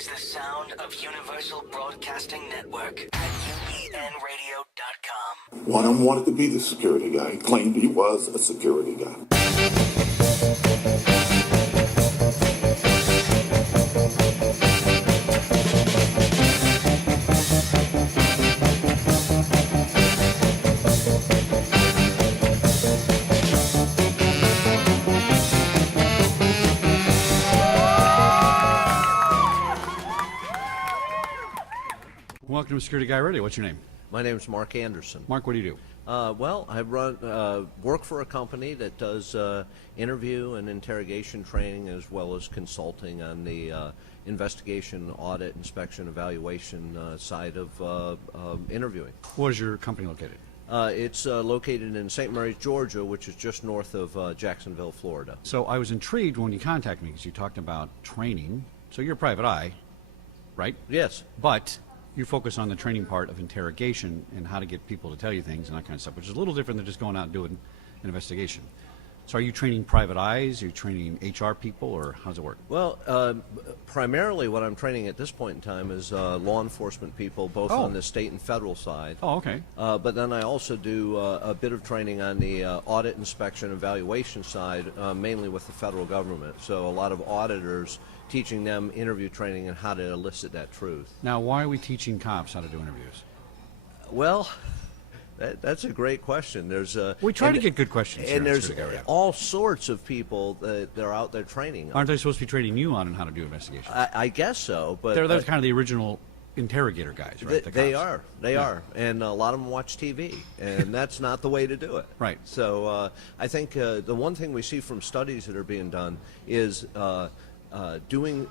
is the sound of Universal Broadcasting Network at UENradio.com. One of them wanted to be the security guy. He claimed he was a security guy. Welcome to Security Guy Radio. What's your name? My name is Mark Anderson. Mark, what do you do? Well, I work for a company that does interview and interrogation training as well as consulting on the investigation, audit, inspection, evaluation side of interviewing. Where is your company located? It's located in St. Mary's, Georgia, which is just north of Jacksonville, Florida. So I was intrigued when you contacted me because you talked about training. So you're a private eye, right? Yes. But you focus on the training part of interrogation and how to get people to tell you things and that kind of stuff, which is a little different than just going out and doing an investigation. So are you training private eyes? Are you training HR people, or how does it work? Well, primarily what I'm training at this point in time is law enforcement people, both on the state and federal side. Oh, okay. But then I also do a bit of training on the audit, inspection, evaluation side, mainly with the federal government. So a lot of auditors, teaching them interview training and how to elicit that truth. Now, why are we teaching cops how to do interviews? Well, that's a great question. We try to get good questions here and on there's Security Guy Radio. all sorts of people that are out there training. Aren't they supposed to be training you on how to do investigations? I guess so, but They're kind of the original interrogator guys, right? They are, and a lot of them watch TV, and that's not the way to do it. Right. So I think the one thing we see from studies that are being done is doing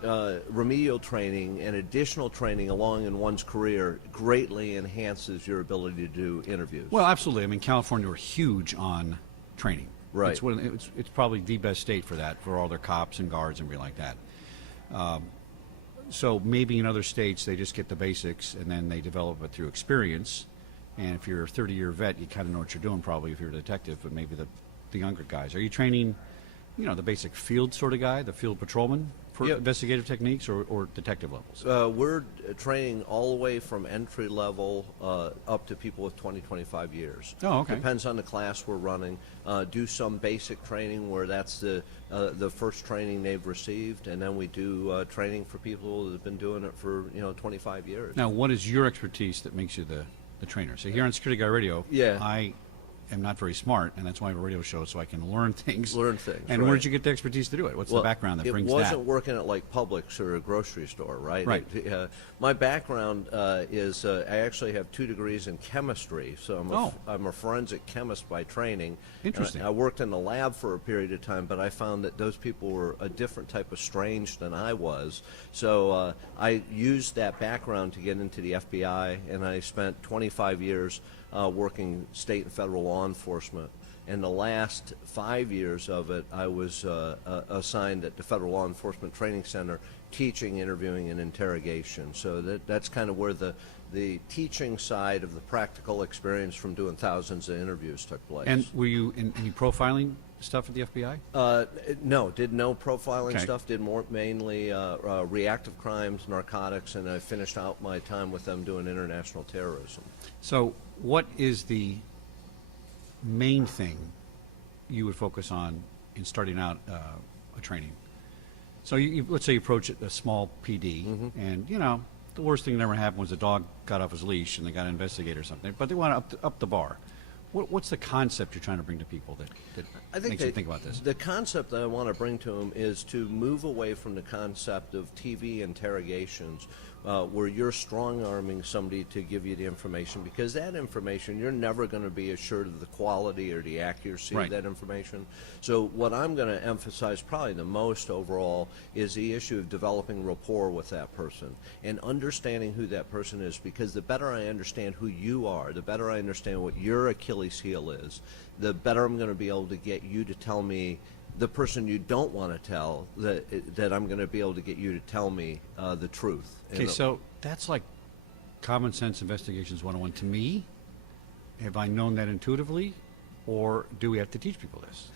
remedial training and additional training along in one's career greatly enhances your ability to do interviews. Well, absolutely. I mean, California were huge on training. Right. It's probably the best state for that, for all their cops and guards and everything like that. So maybe in other states they just get the basics and then they develop it through experience. And if you're a 30-year vet, you kind of know what you're doing probably if you're a detective, but maybe the younger guys. Are you training, the basic field sort of guy, the field patrolman for investigative techniques or detective levels? We're training all the way from entry level up to people with 20, 25 years. Oh, okay. Depends on the class we're running. Do some basic training where that's the first training they've received, and then we do training for people that have been doing it for 25 years. Now, what is your expertise that makes you the trainer? So here on Security Guy Radio, I am not very smart, and that's why I have a radio show, so I can learn things. And where did you get the expertise to do it? What's the background that brings that? It wasn't working at like Publix or a grocery store, right? Right. My background is I actually have 2 degrees in chemistry, so I'm a forensic chemist by training. Interesting. I worked in the lab for a period of time, but I found that those people were a different type of strange than I was. So I used that background to get into the FBI, and I spent 25 years working state and federal law enforcement. In the last 5 years of it, I was assigned at the Federal Law Enforcement Training Center teaching, interviewing, and interrogation. So that's kind of where the teaching side of the practical experience from doing thousands of interviews took place. And were you in any profiling stuff at the FBI? No, did no profiling stuff. Did mainly reactive crimes, narcotics, and I finished out my time with them doing international terrorism. So what is the main thing you would focus on in starting out a training? So let's say you approach a small PD, and the worst thing that ever happened was a dog got off his leash and they got to investigate or something, but they want to up the bar. What's the concept you're trying to bring to people that makes you think about this? The concept that I want to bring to them is to move away from the concept of TV interrogations where you're strong-arming somebody to give you the information, because that information, you're never going to be assured of the quality or the accuracy of that information. So what I'm going to emphasize probably the most overall is the issue of developing rapport with that person and understanding who that person is, because the better I understand who you are, the better I understand what your Achilles heel is, the better I'm going to be able to get you to tell me the person you don't want to tell, that I'm going to be able to get you to tell me the truth. Okay, so that's like common sense investigations 101 to me. Have I known that intuitively, or do we have to teach people this?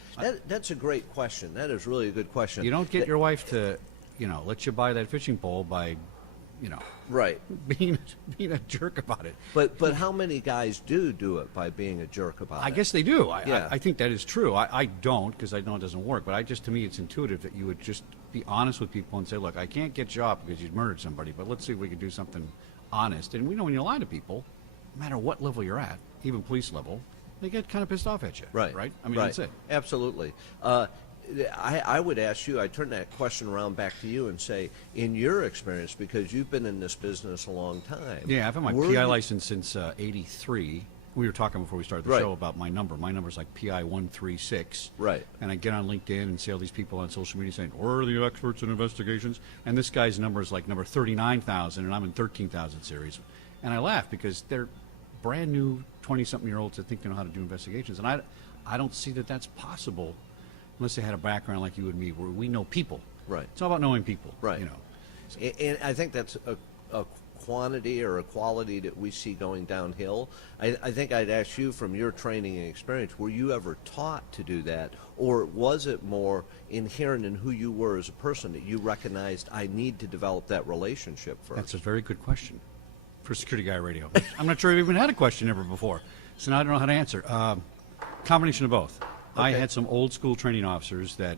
That's a great question. That is really a good question. You don't get your wife to, let you buy that fishing pole by Right. being a jerk about it. But how many guys do it by being a jerk about it? I guess they do. Yeah. I think that is true. I don't, because I know it doesn't work. But to me, it's intuitive that you would just be honest with people and say, look, I can't get you off because you murdered somebody, but let's see if we can do something honest. And we know when you lie to people, no matter what level you're at, even police level, they get kind of pissed off at you. Right. Right? I mean, right. that's it. Absolutely. I would ask you, I turn that question around back to you and say, in your experience, because you've been in this business a long time. Yeah, I've had my PI license since '83. We were talking before we started the Right. show about my number. My number's like PI 136. Right. And I get on LinkedIn and see all these people on social media saying, we're the experts in investigations. And this guy's number is like number 39,000, and I'm in 13,000 series. And I laugh because they're brand new 20-something-year-olds that think they know how to do investigations. And I don't see that that's possible unless they had a background like you and me where we know people. Right. It's all about knowing people. Right. So. And I think that's a quantity or a quality that we see going downhill. I think I'd ask you, from your training and experience, were you ever taught to do that, or was it more inherent in who you were as a person that you recognized, I need to develop that relationship first? That's a very good question for Security Guy Radio. I'm not sure I've even had a question ever before, so now I don't know how to answer. Combination of both. I Okay. had some old school training officers that,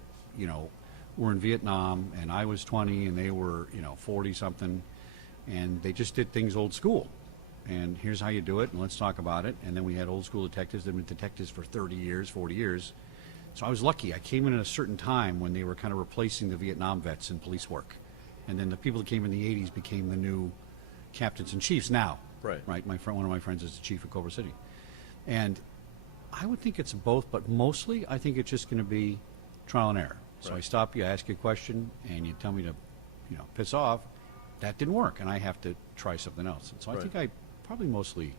were in Vietnam, and I was 20, and they were, 40-something, and they just did things old school. And here's how you do it, and let's talk about it. And then we had old school detectives that have been detectives for 30 years, 40 years. So I was lucky. I came in at a certain time when they were kind of replacing the Vietnam vets in police work. And then the people that came in the 80s became the new captains and chiefs now. Right. Right. One of my friends is the chief of Culver City. And I would think it's both, but mostly I think it's just going to be trial and error. So Right. I stop you, I ask you a question, and you tell me to, piss off. That didn't work, and I have to try something else. And so I Right. think I probably mostly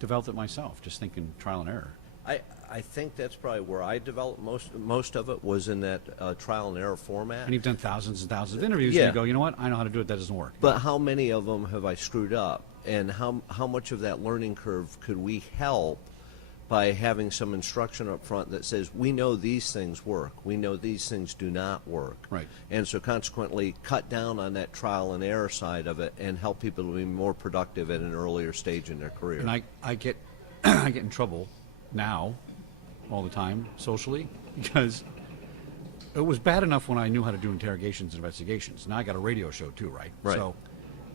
developed it myself, just thinking trial and error. I think that's probably where I developed most of it, was in that trial and error format. And you've done thousands and thousands of interviews, Yeah. and you go, you know what, I know how to do it, that doesn't work. But how many of them have I screwed up? And how much of that learning curve could we help by having some instruction up front that says, we know these things work, we know these things do not work. Right. And so consequently cut down on that trial and error side of it and help people to be more productive at an earlier stage in their career. And I get I get in trouble now all the time socially because it was bad enough when I knew how to do interrogations and investigations. Now I got a radio show too, right? Right. So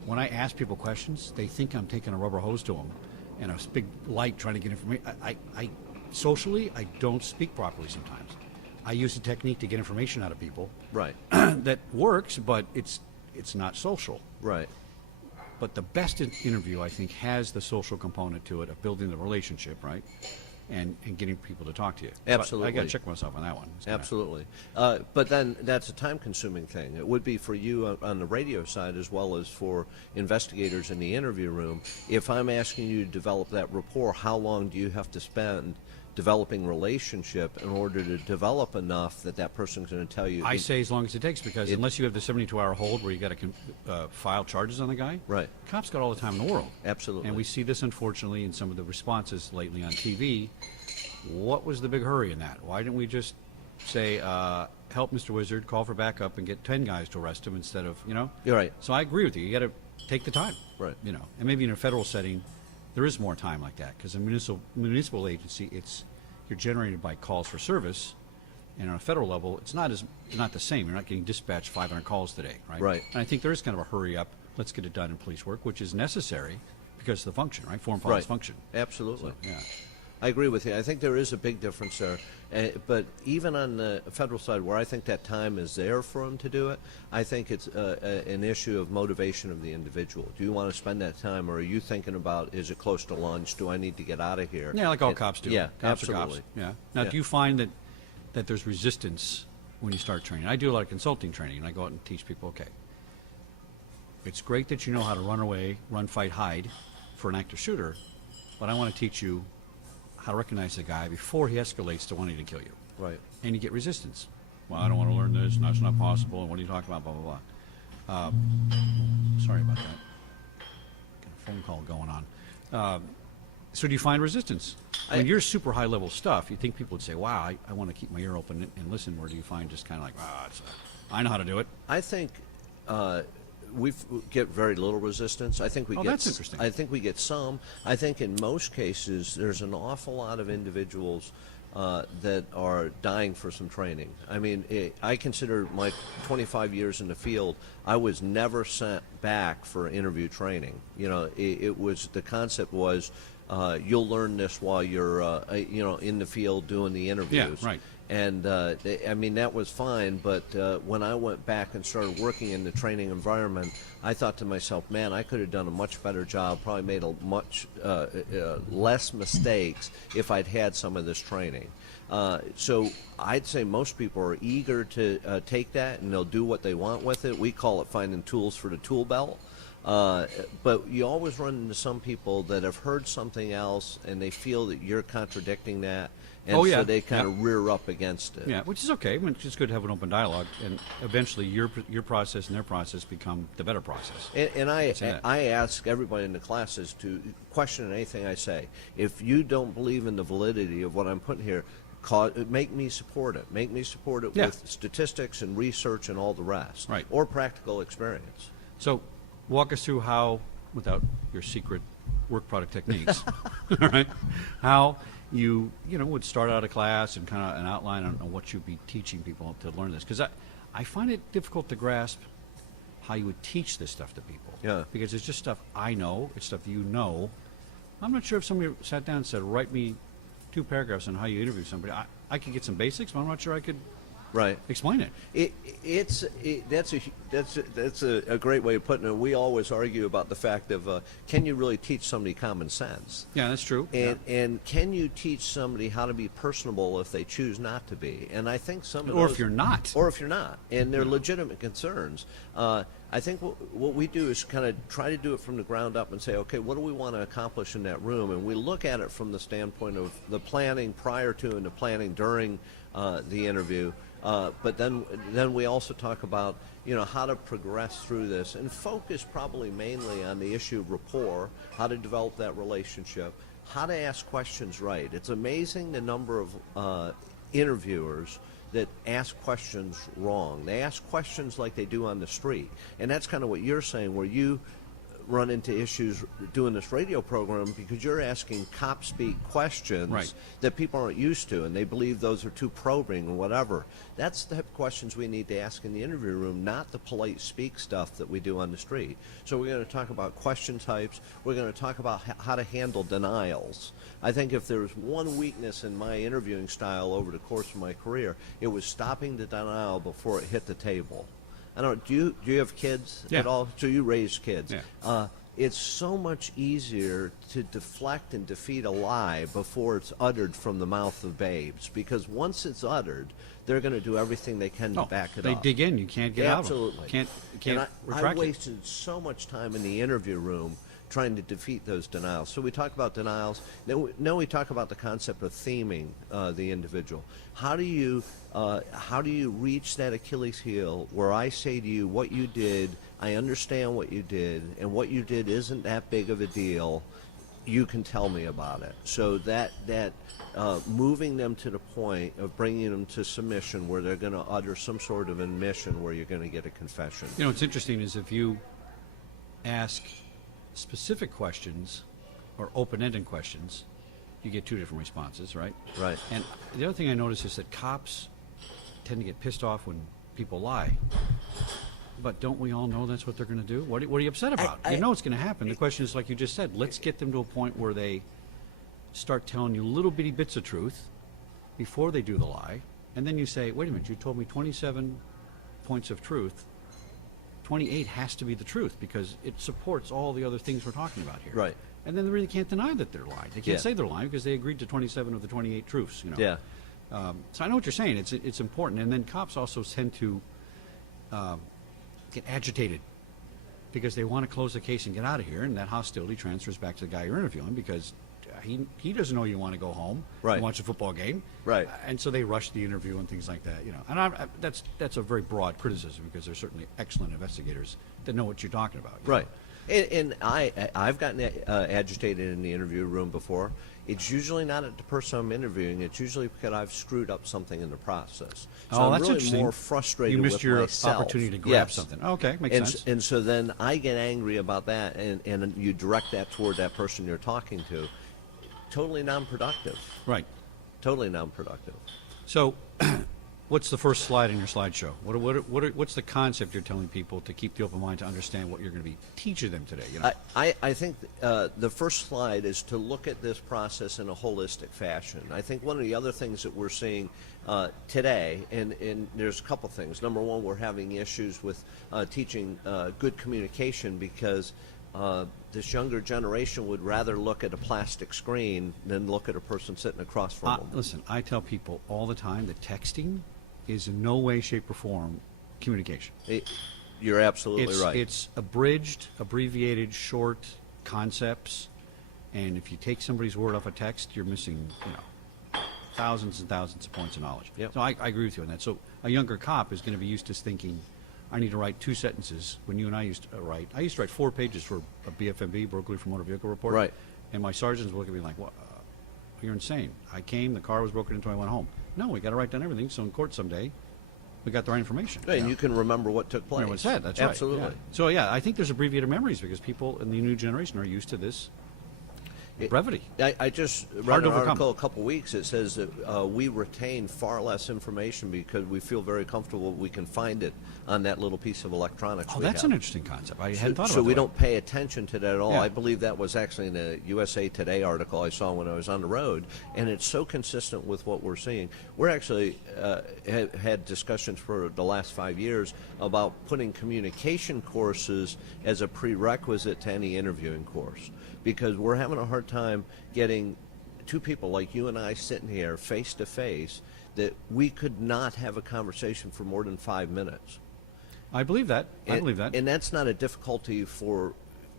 when I ask people questions, they think I'm taking a rubber hose to them and a big light trying to get information. I socially, I don't speak properly sometimes. I use a technique to get information out of people Right. that works, but it's not social. Right. But the best interview, I think, has the social component to it of building the relationship, right? And getting people to talk to you. So Absolutely. I got to check myself on that one. It's kinda- Absolutely. But then that's a time-consuming thing. It would be for you on the radio side as well as for investigators in the interview room. If I'm asking you to develop that rapport, how long do you have to spend developing relationship in order to develop enough that that person's going to tell you? I say as long as it takes, because unless you have the 72-hour hold where you got to file charges on the guy, Right. cops got all the time in the world. Absolutely. And we see this, unfortunately, in some of the responses lately on TV. What was the big hurry in that? Why didn't we just say, help Mr. Wizard, call for backup, and get 10 guys to arrest him instead of, You're right. So I agree with you. You got to take the time. Right. And maybe in a federal setting, there is more time like that, because a municipal agency, you're generated by calls for service, and on a federal level, it's not the same. You're not getting dispatched 500 calls today, right? Right. And I think there is kind of a hurry up. Let's get it done in police work, which is necessary because of the function, right? Form follows Right. function. Absolutely. So, yeah. I agree with you. I think there is a big difference there. But even on the federal side, where I think that time is there for them to do it, I think it's an issue of motivation of the individual. Do you want to spend that time, or are you thinking about, is it close to lunch? Do I need to get out of here? Yeah, like all cops do. Yeah, Cops are absolutely. cops. Yeah. Now, Yeah. do you find that there's resistance when you start training? I do a lot of consulting training, and I go out and teach people, okay, it's great that you know how to run away, run, fight, hide for an active shooter, but I want to teach you how to recognize the guy before he escalates to wanting to kill you. Right. And you get resistance. Well, I don't want to learn this, and that's not possible, and what are you talking about, blah, blah, blah. Sorry about that. Got a phone call going on. So do you find resistance? When you're super high-level stuff, you think people would say, wow, I want to keep my ear open and listen, or do you find just kind of like, I know how to do it? I think we get very little resistance. I think we Oh, get. that's interesting. I think we get some. I think in most cases there's an awful lot of individuals that are dying for some training. I mean, I consider my 25 years in the field, I was never sent back for interview training. You know, it was, the concept was, you'll learn this while you're, in the field doing the interviews. Yeah, right. And, I mean, that was fine, but when I went back and started working in the training environment, I thought to myself, man, I could have done a much better job, probably made a much less mistakes if I'd had some of this training. So I'd say most people are eager to take that, and they'll do what they want with it. We call it finding tools for the tool belt. But you always run into some people that have heard something else, and they feel that you're contradicting that. And so they kind of rear up against it. Yeah, which is okay. I mean, it's just good to have an open dialogue, and eventually your process and their process become the better process. And I ask everybody in the classes to question anything I say. If you don't believe in the validity of what I'm putting here, make me support it. Make me support it with statistics and research and all the rest. Right. Or practical experience. So walk us through how, without your secret work product techniques, all right, how you would start out a class and kind of an outline on what you'd be teaching people to learn this. Because I find it difficult to grasp how you would teach this stuff to people. Yeah. Because it's just stuff I know, it's stuff you know. I'm not sure if somebody sat down and said, write me 2 paragraphs on how you interview somebody. I could get some basics, but I'm not sure I could explain it. That's a great way of putting it. We always argue about the fact of can you really teach somebody common sense? Yeah, that's true. And can you teach somebody how to be personable if they choose not to be? And I think some of Or those, if you're not. Or if you're not, and they're legitimate concerns. I think what we do is kind of try to do it from the ground up and say, okay, what do we want to accomplish in that room? And we look at it from the standpoint of the planning prior to and the planning during the interview. But then we also talk about how to progress through this and focus probably mainly on the issue of rapport, how to develop that relationship, how to ask questions right. It's amazing the number of interviewers that ask questions wrong. They ask questions like they do on the street. And that's kind of what you're saying, where you run into issues doing this radio program because you're asking cop speak questions that people aren't used to, and they believe those are too probing or whatever. That's the type of questions we need to ask in the interview room, not the polite speak stuff that we do on the street. So we're going to talk about question types. We're going to talk about how to handle denials. I think if there was one weakness in my interviewing style over the course of my career, it was stopping the denial before it hit the table. I don't know, do you have kids at all? So you raise kids. Yeah. It's so much easier to deflect and defeat a lie before it's uttered from the mouth of babes, because once it's uttered, they're going to do everything they can to back it up. They dig in. You can't get out of them. Absolutely. Can't and retract I wasted so much time in the interview room trying to defeat those denials. So we talk about denials. Then we talk about the concept of theming the individual. How do you reach that Achilles heel where I say to you, what you did, I understand what you did, and what you did isn't that big of a deal. You can tell me about it. So that moving them to the point of bringing them to submission where they're going to utter some sort of admission where you're going to get a confession. What's interesting is if you ask specific questions or open-ended questions, you get 2 different responses, right? Right. And the other thing I notice is that cops tend to get pissed off when people lie. But don't we all know that's what they're going to do? What are you upset about? You know it's going to happen. The question is, like you just said, let's get them to a point where they start telling you little bitty bits of truth before they do the lie. And then you say, wait a minute, you told me 27 points of truth. 28 has to be the truth because it supports all the other things we're talking about here. Right. And then they really can't deny that they're lying. They can't say they're lying because they agreed to 27 of the 28 truths. Yeah. So I know what you're saying. It's important. And then cops also tend to get agitated because they want to close the case and get out of here, and that hostility transfers back to the guy you're interviewing because he doesn't know you want to go home and watch a football game. Right. And so they rush the interview and things like that. And that's a very broad criticism because there's certainly excellent investigators that know what you're talking about. Right. And I've gotten agitated in the interview room before. It's usually not at the person I'm interviewing. It's usually because I've screwed up something in the process. So I'm that's really interesting. more frustrated You missed with your myself. opportunity to grab Yes. something. Okay, makes sense. And so then I get angry about that, and you direct that toward that person you're talking to. Totally non-productive. Right. Totally non-productive. So, what's the first slide in your slideshow? What's the concept you're telling people to keep the open mind to understand what you're going to be teaching them today? You know? I think the first slide is to look at this process in a holistic fashion. I think one of the other things that we're seeing today, and there's a couple things. Number one, we're having issues with teaching good communication because this younger generation would rather look at a plastic screen than look at a person sitting across from them. Listen, I tell people all the time that texting is in no way, shape, or form communication. You're absolutely right. It's abridged, abbreviated, short concepts, and if you take somebody's word off a text, you're missing, thousands and thousands of points of knowledge. Yep. So I agree with you on that. So a younger cop is going to be used to thinking, I need to write 2 sentences. When you and I used to write, 4 pages for a BFMV, Berkeley for Motor Vehicle Report. Right. And my sergeants would look at me like, "What? You're insane. I came, the car was broken into, I went home." No, we got to write down everything, so in court someday, we got the right information. Right, and you can remember what took place. Remember what's said, that's absolutely. right. Yeah. So yeah, I think there's abbreviated memories because people in the new generation are used to this brevity. I just read Hard an to overcome. article a couple weeks. It says that we retain far less information because we feel very comfortable we can find it on that little piece of electronics. Oh, we that's have. an interesting concept. I hadn't thought about So we that. don't pay attention to that at all. Yeah. I believe that was actually in a USA Today article I saw when I was on the road, and it's so consistent with what we're seeing. We're actually had discussions for the last 5 years about putting communication courses as a prerequisite to any interviewing course, because we're having a hard time getting two people like you and I sitting here face to face that we could not have a conversation for more than 5 minutes. I believe that. I believe that. And that's not a difficulty for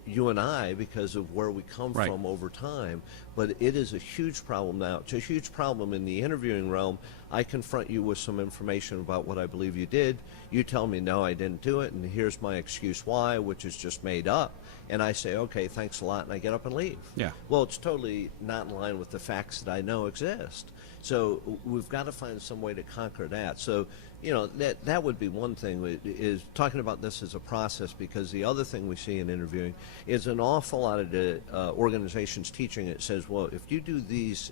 you and I because of where we come Right. from over time, but it is a huge problem now. It's a huge problem in the interviewing realm. I confront you with some information about what I believe you did. You tell me, no, I didn't do it, and here's my excuse why, which is just made up. And I say, okay, thanks a lot, and I get up and leave. Yeah. Well, it's totally not in line with the facts that I know exist. So we've got to find some way to conquer that. So, that would be one thing, is talking about this as a process, because the other thing we see in interviewing is an awful lot of the organizations teaching it says, well, if you do these,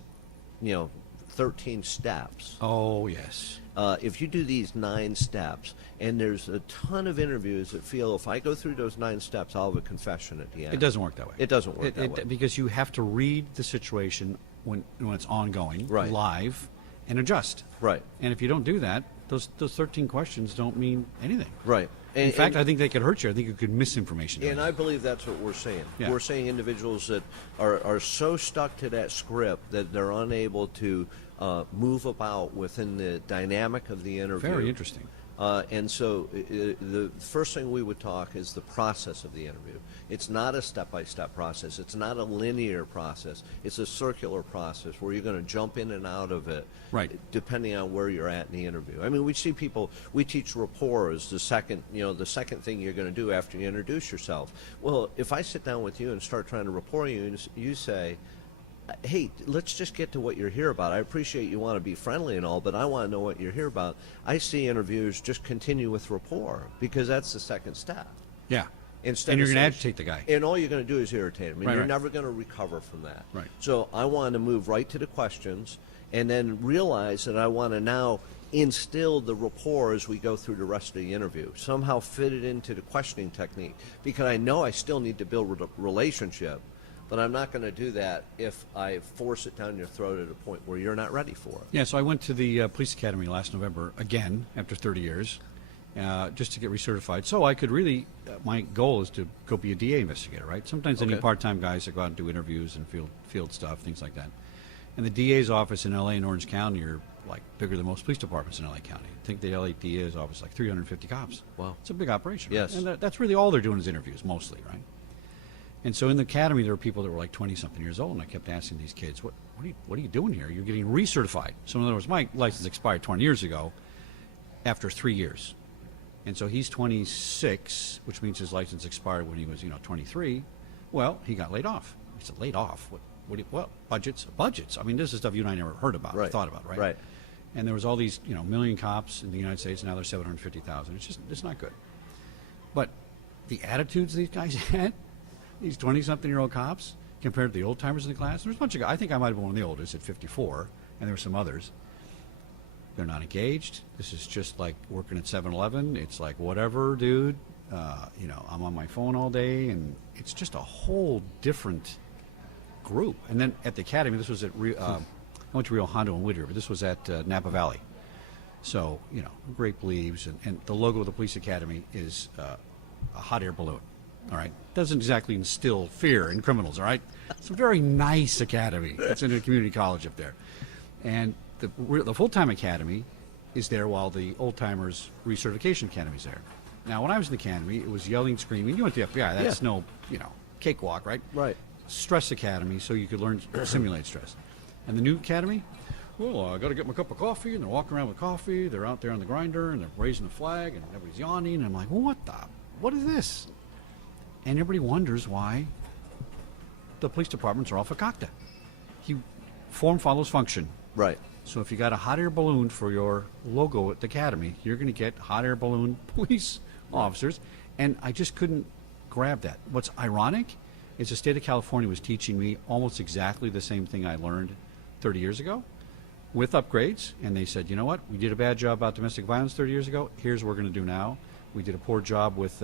13 steps. Oh, yes. If you do these 9 steps, and there's a ton of interviews that feel if I go through those 9 steps, I'll have a confession at the end. It doesn't work that way. It doesn't work that way. Because you have to read the situation when it's ongoing, Right. live, and adjust. Right. And if you don't do that, those 13 questions don't mean anything. Right. In fact, I think they could hurt you. I think you could misinformation. And I believe that's what we're seeing. Yeah. We're seeing individuals that are so stuck to that script that they're unable to move about within the dynamic of the interview. Very interesting. And so the first thing we would talk is the process of the interview. It's not a step-by-step process. It's not a linear process. It's a circular process where you're going to jump in and out of it, Right. depending on where you're at in the interview. I mean, we see people. We teach rapport as the second thing you're going to do after you introduce yourself. Well, if I sit down with you and start trying to rapport you, and you say, hey, let's just get to what you're here about. I appreciate you want to be friendly and all, but I want to know what you're here about. I see interviewers just continue with rapport because that's the second step. Yeah. Instead And you're of going to saying- agitate the guy. And all you're going to do is irritate him, and Right, you're right. never going to recover from that. Right. So I want to move right to the questions and then realize that I want to now instill the rapport as we go through the rest of the interview, somehow fit it into the questioning technique, because I know I still need to build a relationship. But I'm not going to do that if I force it down your throat at a point where you're not ready for it. Yeah, so I went to the police academy last November again after 30 years, just to get recertified. So I could really, my goal is to go be a DA investigator, right? Sometimes I need Okay. part-time guys that go out and do interviews and field stuff, things like that. And the DA's office in LA and Orange County are like bigger than most police departments in LA County. I think the LA DA's office is like 350 cops. Wow. It's a big operation. Yes. Right? And that's really all they're doing is interviews, mostly, right? And so in the academy, there were people that were like 20-something years old, and I kept asking these kids, what are you doing here? You're getting recertified. So in other words, my license expired 20 years ago after 3 years. And so he's 26, which means his license expired when he was, 23. Well, he got laid off. I said, laid off? What budgets? Budgets. I mean, this is stuff you and I never heard about, or thought about, right? Right. And there was all these, million cops in the United States, and now there's 750,000. It's not good. But the attitudes these guys had, these 20-something-year-old cops, compared to the old timers in the class, there's a bunch of guys. I think I might have been one of the oldest at 54, and there were some others. They're not engaged. This is just like working at 7-Eleven. It's like, whatever, dude. I'm on my phone all day, and it's just a whole different group. And then at the academy, this was at I went to Rio Hondo and Whittier, but this was at Napa Valley. So, grape leaves, and the logo of the police academy is a hot air balloon. All right, doesn't exactly instill fear in criminals. All right, it's a very nice academy. It's in a community college up there, and the full-time academy is there while the old-timers recertification academy is there. Now, when I was in the academy, it was yelling, screaming. You went to the FBI. That's no, cakewalk, right? Right. Stress academy, so you could learn simulate stress. And the new academy, well, I got to get my cup of coffee, and they're walking around with coffee. They're out there on the grinder, and they're raising the flag, and everybody's yawning. And I'm like, well, what is this? And everybody wonders why the police departments are all fakakta. Form follows function. Right. So if you got a hot air balloon for your logo at the academy, you're going to get hot air balloon police officers. And I just couldn't grab that. What's ironic is the state of California was teaching me almost exactly the same thing I learned 30 years ago with upgrades. And they said, you know what? We did a bad job about domestic violence 30 years ago. Here's what we're going to do now. We did a poor job with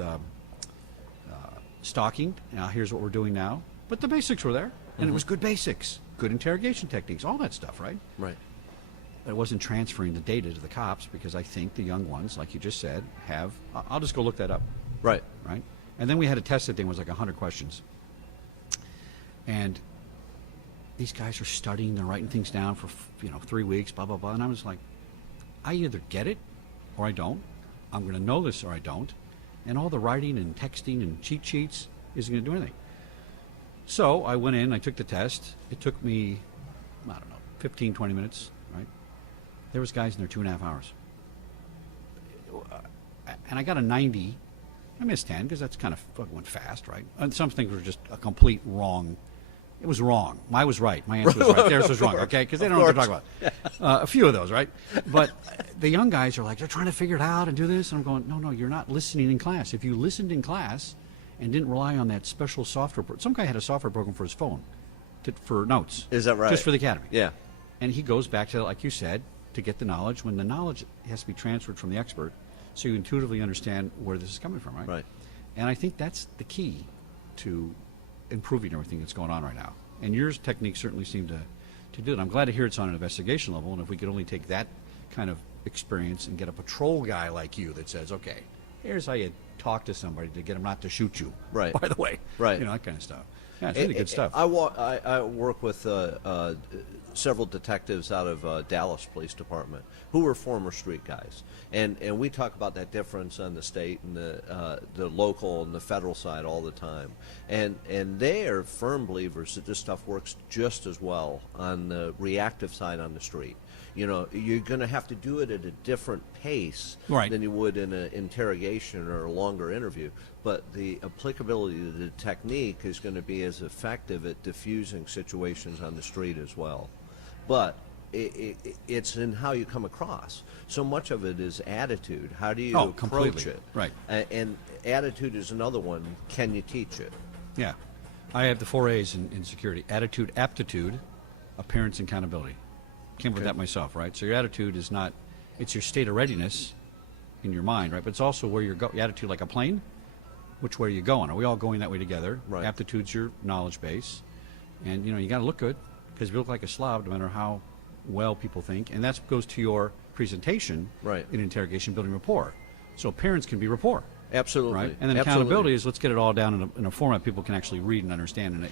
stalking. Now here's what we're doing now. But the basics were there. And it was good basics, good interrogation techniques, all that stuff, right? Right. But it wasn't transferring the data to the cops because I think the young ones, like you just said, have. I'll just go look that up. Right. Right. And then we had a test that thing was like 100 questions. And these guys are studying, they're writing things down for 3 weeks, blah blah blah. And I was like, I either get it or I don't. I'm going to know this or I don't. And all the writing and texting and cheat sheets isn't going to do anything. So I went in, I took the test. It took me, 15, 20 minutes, right? There was guys in there 2.5 hours. And I got a 90. I missed 10 because that's kind of went fast, right? And some things were just a complete wrong. It was wrong. Mine was right. My answer was right. Theirs was wrong, okay? Because they don't know what to talk about. A few of those, right? But the young guys are like, they're trying to figure it out and do this. And I'm going, no, you're not listening in class. If you listened in class and didn't rely on that special software. Some guy had a software program for his phone for notes. Is that right? Just for the academy. Yeah. And he goes back to, like you said, to get the knowledge when the knowledge has to be transferred from the expert so you intuitively understand where this is coming from, right? Right. And I think that's the key to improving everything that's going on right now. And your techniques certainly seem to do it. I'm glad to hear it's on an investigation level, and if we could only take that kind of experience and get a patrol guy like you that says, okay, here's how you talk to somebody to get them not to shoot you. Right. By the way. Right. That kind of stuff. Yeah, it's really good stuff. I work with several detectives out of Dallas Police Department who were former street guys, and we talk about that difference on the state and the local and the federal side all the time, and they are firm believers that this stuff works just as well on the reactive side on the street. You're going to have to do it at a different pace than you would in an interrogation or a longer interview. But the applicability of the technique is going to be as effective at diffusing situations on the street as well. But it's in how you come across. So much of it is attitude. How do you approach it? Right. And attitude is another one. Can you teach it? Yeah. I have the 4 A's in security. Attitude, aptitude, appearance, and accountability. Came up with that myself, right? So your attitude is not, it's your state of readiness in your mind, right? But it's also where you're going. Your attitude like a plane, which way are you going? Are we all going that way together? Right. Aptitude's your knowledge base. And, you got to look good because if you look like a slob, no matter how well people think, and that goes to your presentation in interrogation, building rapport. So appearance can be rapport. Absolutely. Right? And then accountability is let's get it all down in a format people can actually read and understand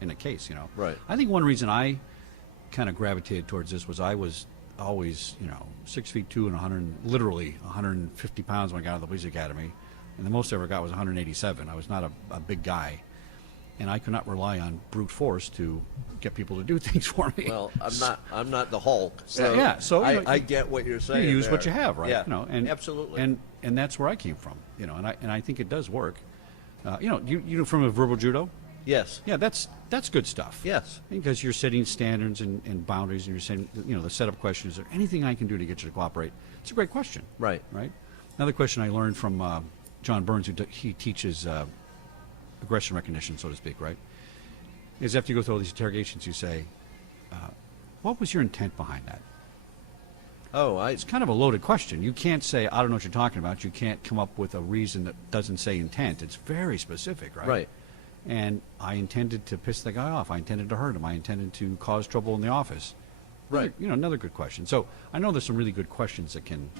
in a case, Right. I think one reason I kind of gravitated towards this was I was always, 6'2" and literally 150 pounds when I got out of the police academy, and the most I ever got was 187. I was not a big guy, and I could not rely on brute force to get people to do things for me. Well, I'm not the Hulk. So yeah, so I get what you're saying. You use there. what you have, right? Yeah, And absolutely. And that's where I came from, and I think it does work. You from a verbal judo. Yes. Yeah, that's good stuff. Yes. Because you're setting standards and boundaries, and you're saying, the setup question, is there anything I can do to get you to cooperate? It's a great question. Right. Right. Another question I learned from John Burns, he teaches aggression recognition, so to speak, right, is after you go through all these interrogations, you say, what was your intent behind that? Oh, It's kind of a loaded question. You can't say, I don't know what you're talking about. You can't come up with a reason that doesn't say intent. It's very specific, right? Right. And I intended to piss the guy off. I intended to hurt him. I intended to cause trouble in the office. Right. Another good question. So I know there's some really good questions that can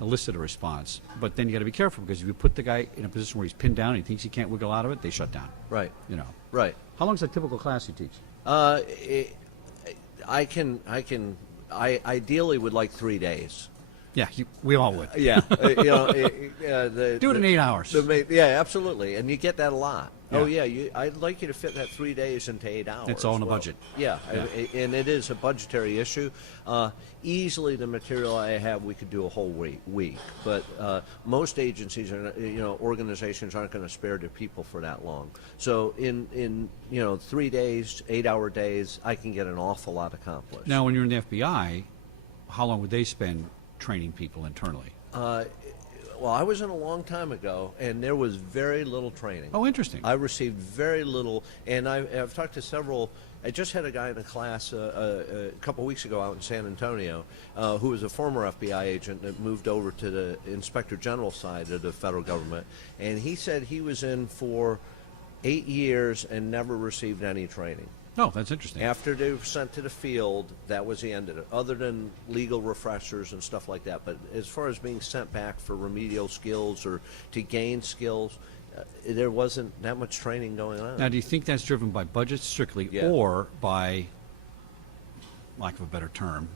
elicit a response, but then you got to be careful, because if you put the guy in a position where he's pinned down and he thinks he can't wiggle out of it, they shut down. Right. Right. How long is a typical class you teach? I ideally would like 3 days. Yeah, we all would. Yeah. Do it in 8 hours. Yeah, absolutely. And you get that a lot. Yeah. Oh, yeah. I'd like you to fit that 3 days into 8 hours. It's all in the Well, budget. Yeah, Yeah. and it is a budgetary issue. Easily, the material I have, we could do a whole week. But most agencies, organizations aren't going to spare their people for that long. So in 3 days, 8-hour days, I can get an awful lot accomplished. Now, when you're in the FBI, how long would they spend training people internally? Well, I was in a long time ago, and there was very little training. Oh, interesting. I received very little, and I've talked to several. I just had a guy in a class a couple weeks ago out in San Antonio who was a former FBI agent that moved over to the Inspector General side of the federal government, and he said he was in for 8 years and never received any training. Oh, that's interesting. After they were sent to the field, that was the end of it, other than legal refreshers and stuff like that. But as far as being sent back for remedial skills or to gain skills, there wasn't that much training going on. Now, do you think that's driven by budget strictly, Yeah. or by, lack of a better term,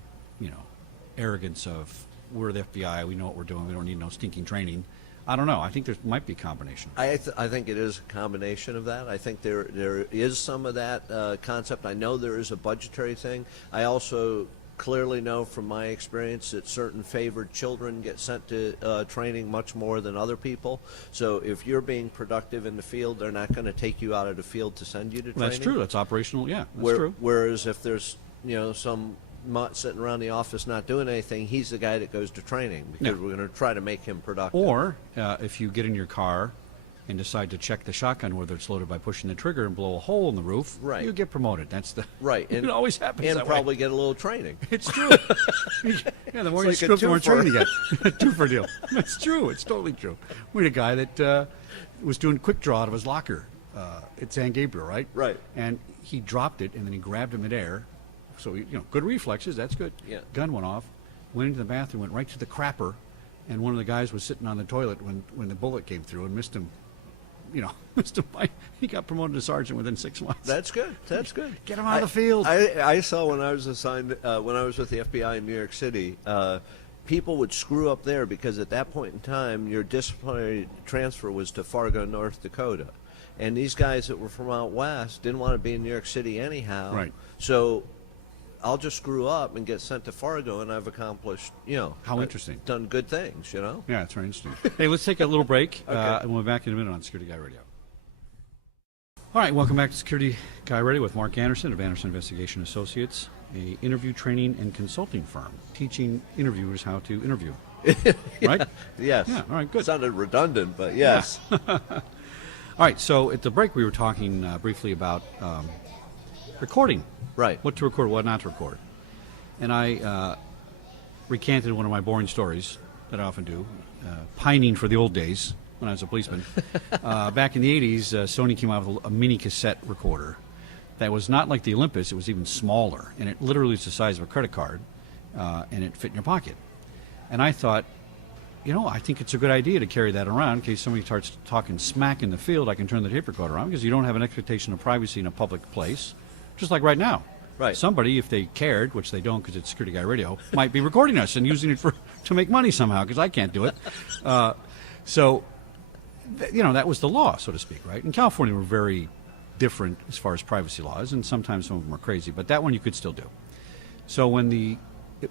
arrogance of, we're the FBI, we know what we're doing, we don't need no stinking training? I don't know. I think there might be a combination. I think it is a combination of that. I think there is some of that concept. I know there is a budgetary thing. I also clearly know from my experience that certain favored children get sent to training much more than other people. So if you're being productive in the field, they're not going to take you out of the field to send you to training. That's true. That's operational. Yeah, that's true. Whereas if there's some mutt sitting around the office not doing anything, he's the guy that goes to training, because we're going to try to make him productive. Or if you get in your car and decide to check the shotgun whether it's loaded by pushing the trigger and blow a hole in the roof, Right. you get promoted. That's the Right. it always happens. And that probably way. get a little training. It's true. Yeah, the more you It's like screw a up, the more twofer. training you get. Two-for deal. It's true. It's totally true. We had a guy that was doing quick draw out of his locker at San Gabriel, right? Right. And he dropped it, and then he grabbed it midair. So, good reflexes. That's good. Yeah. Gun went off. Went into the bathroom, went right to the crapper, and one of the guys was sitting on the toilet when the bullet came through and missed him. Missed him by, he got promoted to sergeant within 6 months. That's good. That's good. Get him out of the field. I saw when I was assigned, when I was with the FBI in New York City, people would screw up there because at that point in time, your disciplinary transfer was to Fargo, North Dakota. And these guys that were from out west didn't want to be in New York City anyhow. Right. So I'll just screw up and get sent to Fargo, and I've accomplished, How interesting. done good things, Yeah, that's very interesting. Hey, let's take a little break, and we'll be back in a minute on Security Guy Radio. All right, welcome back to Security Guy Radio with Mark Anderson of Anderson Investigation Associates, a interview training and consulting firm, teaching interviewers how to interview. Right? Yes. Yeah, all right, good. Sounded redundant, but yes. All right, so at the break we were talking briefly about recording. Right. What to record, what not to record. And I recanted one of my boring stories that I often do, pining for the old days when I was a policeman. Back in the 80s, Sony came out with a mini cassette recorder that was not like the Olympus. It was even smaller, and it literally was the size of a credit card, and it fit in your pocket. And I thought, I think it's a good idea to carry that around in case somebody starts talking smack in the field. I can turn the tape recorder on because you don't have an expectation of privacy in a public place, just like right now. Right. Somebody, if they cared, which they don't because it's Security Guy Radio, might be recording us and using it to make money somehow because I can't do it. So that was the law, so to speak, right? In California, we're very different as far as privacy laws, and sometimes some of them are crazy, but that one you could still do. So when the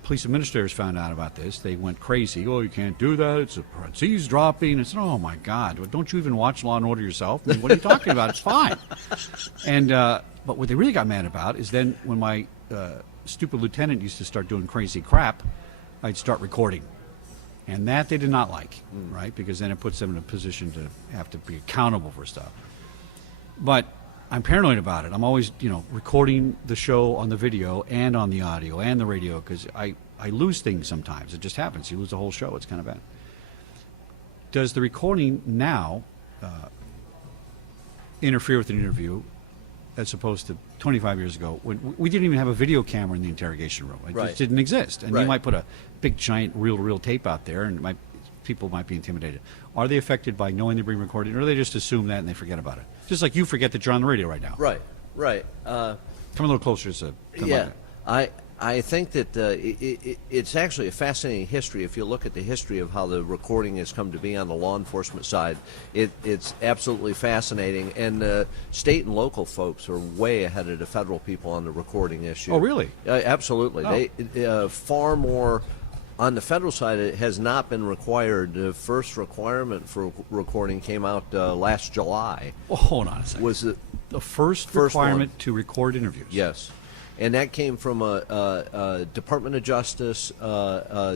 police administrators found out about this, they went crazy. Oh, you can't do that. It's eavesdropping. I said, oh, my God. Well, don't you even watch Law & Order yourself? I mean, what are you talking about? It's fine. And but what they really got mad about is then when my stupid lieutenant used to start doing crazy crap, I'd start recording. And that they did not like, right? Because then it puts them in a position to have to be accountable for stuff. But I'm paranoid about it. I'm always, recording the show on the video and on the audio and the radio because I lose things sometimes. It just happens. You lose the whole show. It's kind of bad. Does the recording now interfere with an interview as opposed to 25 years ago when we didn't even have a video camera in the interrogation room? It just didn't exist. And you might put a big, giant, reel-to-reel tape out there and people might be intimidated. Are they affected by knowing they're being recorded, or do they just assume that and they forget about it? Just like you forget that you're on the radio right now. Right. Come a little closer to I think that it's actually a fascinating history. If you look at the history of how the recording has come to be on the law enforcement side, it's absolutely fascinating. And state and local folks are way ahead of the federal people on the recording issue. Oh, really? Absolutely. Oh. They far more. On the federal side, it has not been required. The first requirement for recording came out last July. Oh, hold on a second. Was it the first requirement to record interviews? Yes. And that came from a Department of Justice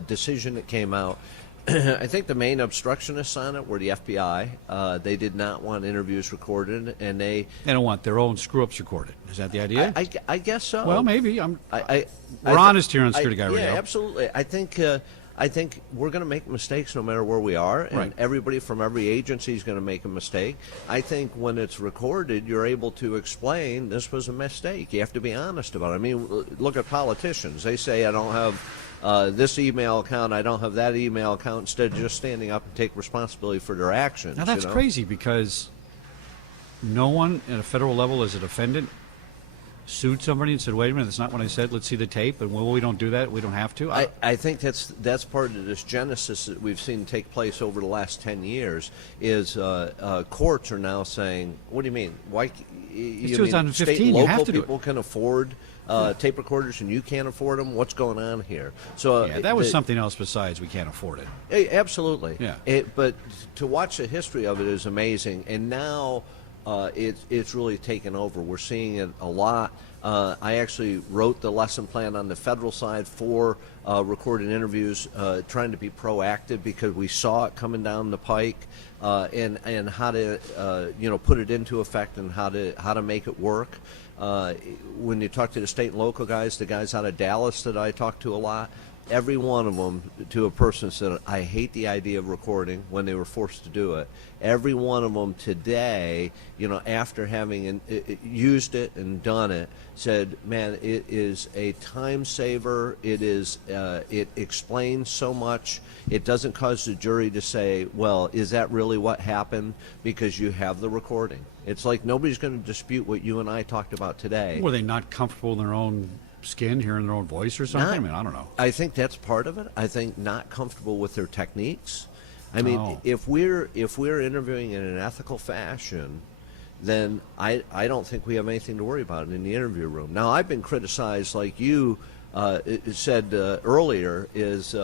decision that came out. I think the main obstructionists on it were the FBI. They did not want interviews recorded, and they don't want their own screw-ups recorded. Is that the idea? I guess so. Well, maybe. We're I honest here on Security Guy Radio. Yeah, absolutely. I think we're going to make mistakes no matter where we are, and everybody from every agency is going to make a mistake. I think when it's recorded, you're able to explain this was a mistake. You have to be honest about it. I mean, look at politicians. They say, I don't have this email account, I don't have that email account, instead of just standing up and take responsibility for their actions. Now, that's crazy because no one at a federal level as a defendant sued somebody and said, wait a minute, that's not what I said, let's see the tape, and well, we don't do that, we don't have to. I think that's part of this genesis that we've seen take place over the last 10 years is courts are now saying, what do you mean? Why? It's 2015, state and you local have to do people can afford tape recorders and you can't afford them? What's going on here? So that was something else besides we can't afford it. Absolutely. Yeah. But to watch the history of it is amazing, and now it's really taken over. We're seeing it a lot. I actually wrote the lesson plan on the federal side for recorded interviews, trying to be proactive because we saw it coming down the pike, and how to put it into effect and how to make it work. When you talk to the state and local guys, the guys out of Dallas that I talk to a lot, every one of them to a person said, I hate the idea of recording when they were forced to do it. Every one of them today, after having used it and done it, said, man, it is a time saver. It explains so much. It doesn't cause the jury to say, well, is that really what happened? Because you have the recording. It's like nobody's going to dispute what you and I talked about today. Were they not comfortable in their own skin, hearing their own voice or something? I don't know. I think that's part of it. I think not comfortable with their techniques. I mean, if we're interviewing in an ethical fashion, then I don't think we have anything to worry about in the interview room. Now, I've been criticized, like you said earlier, is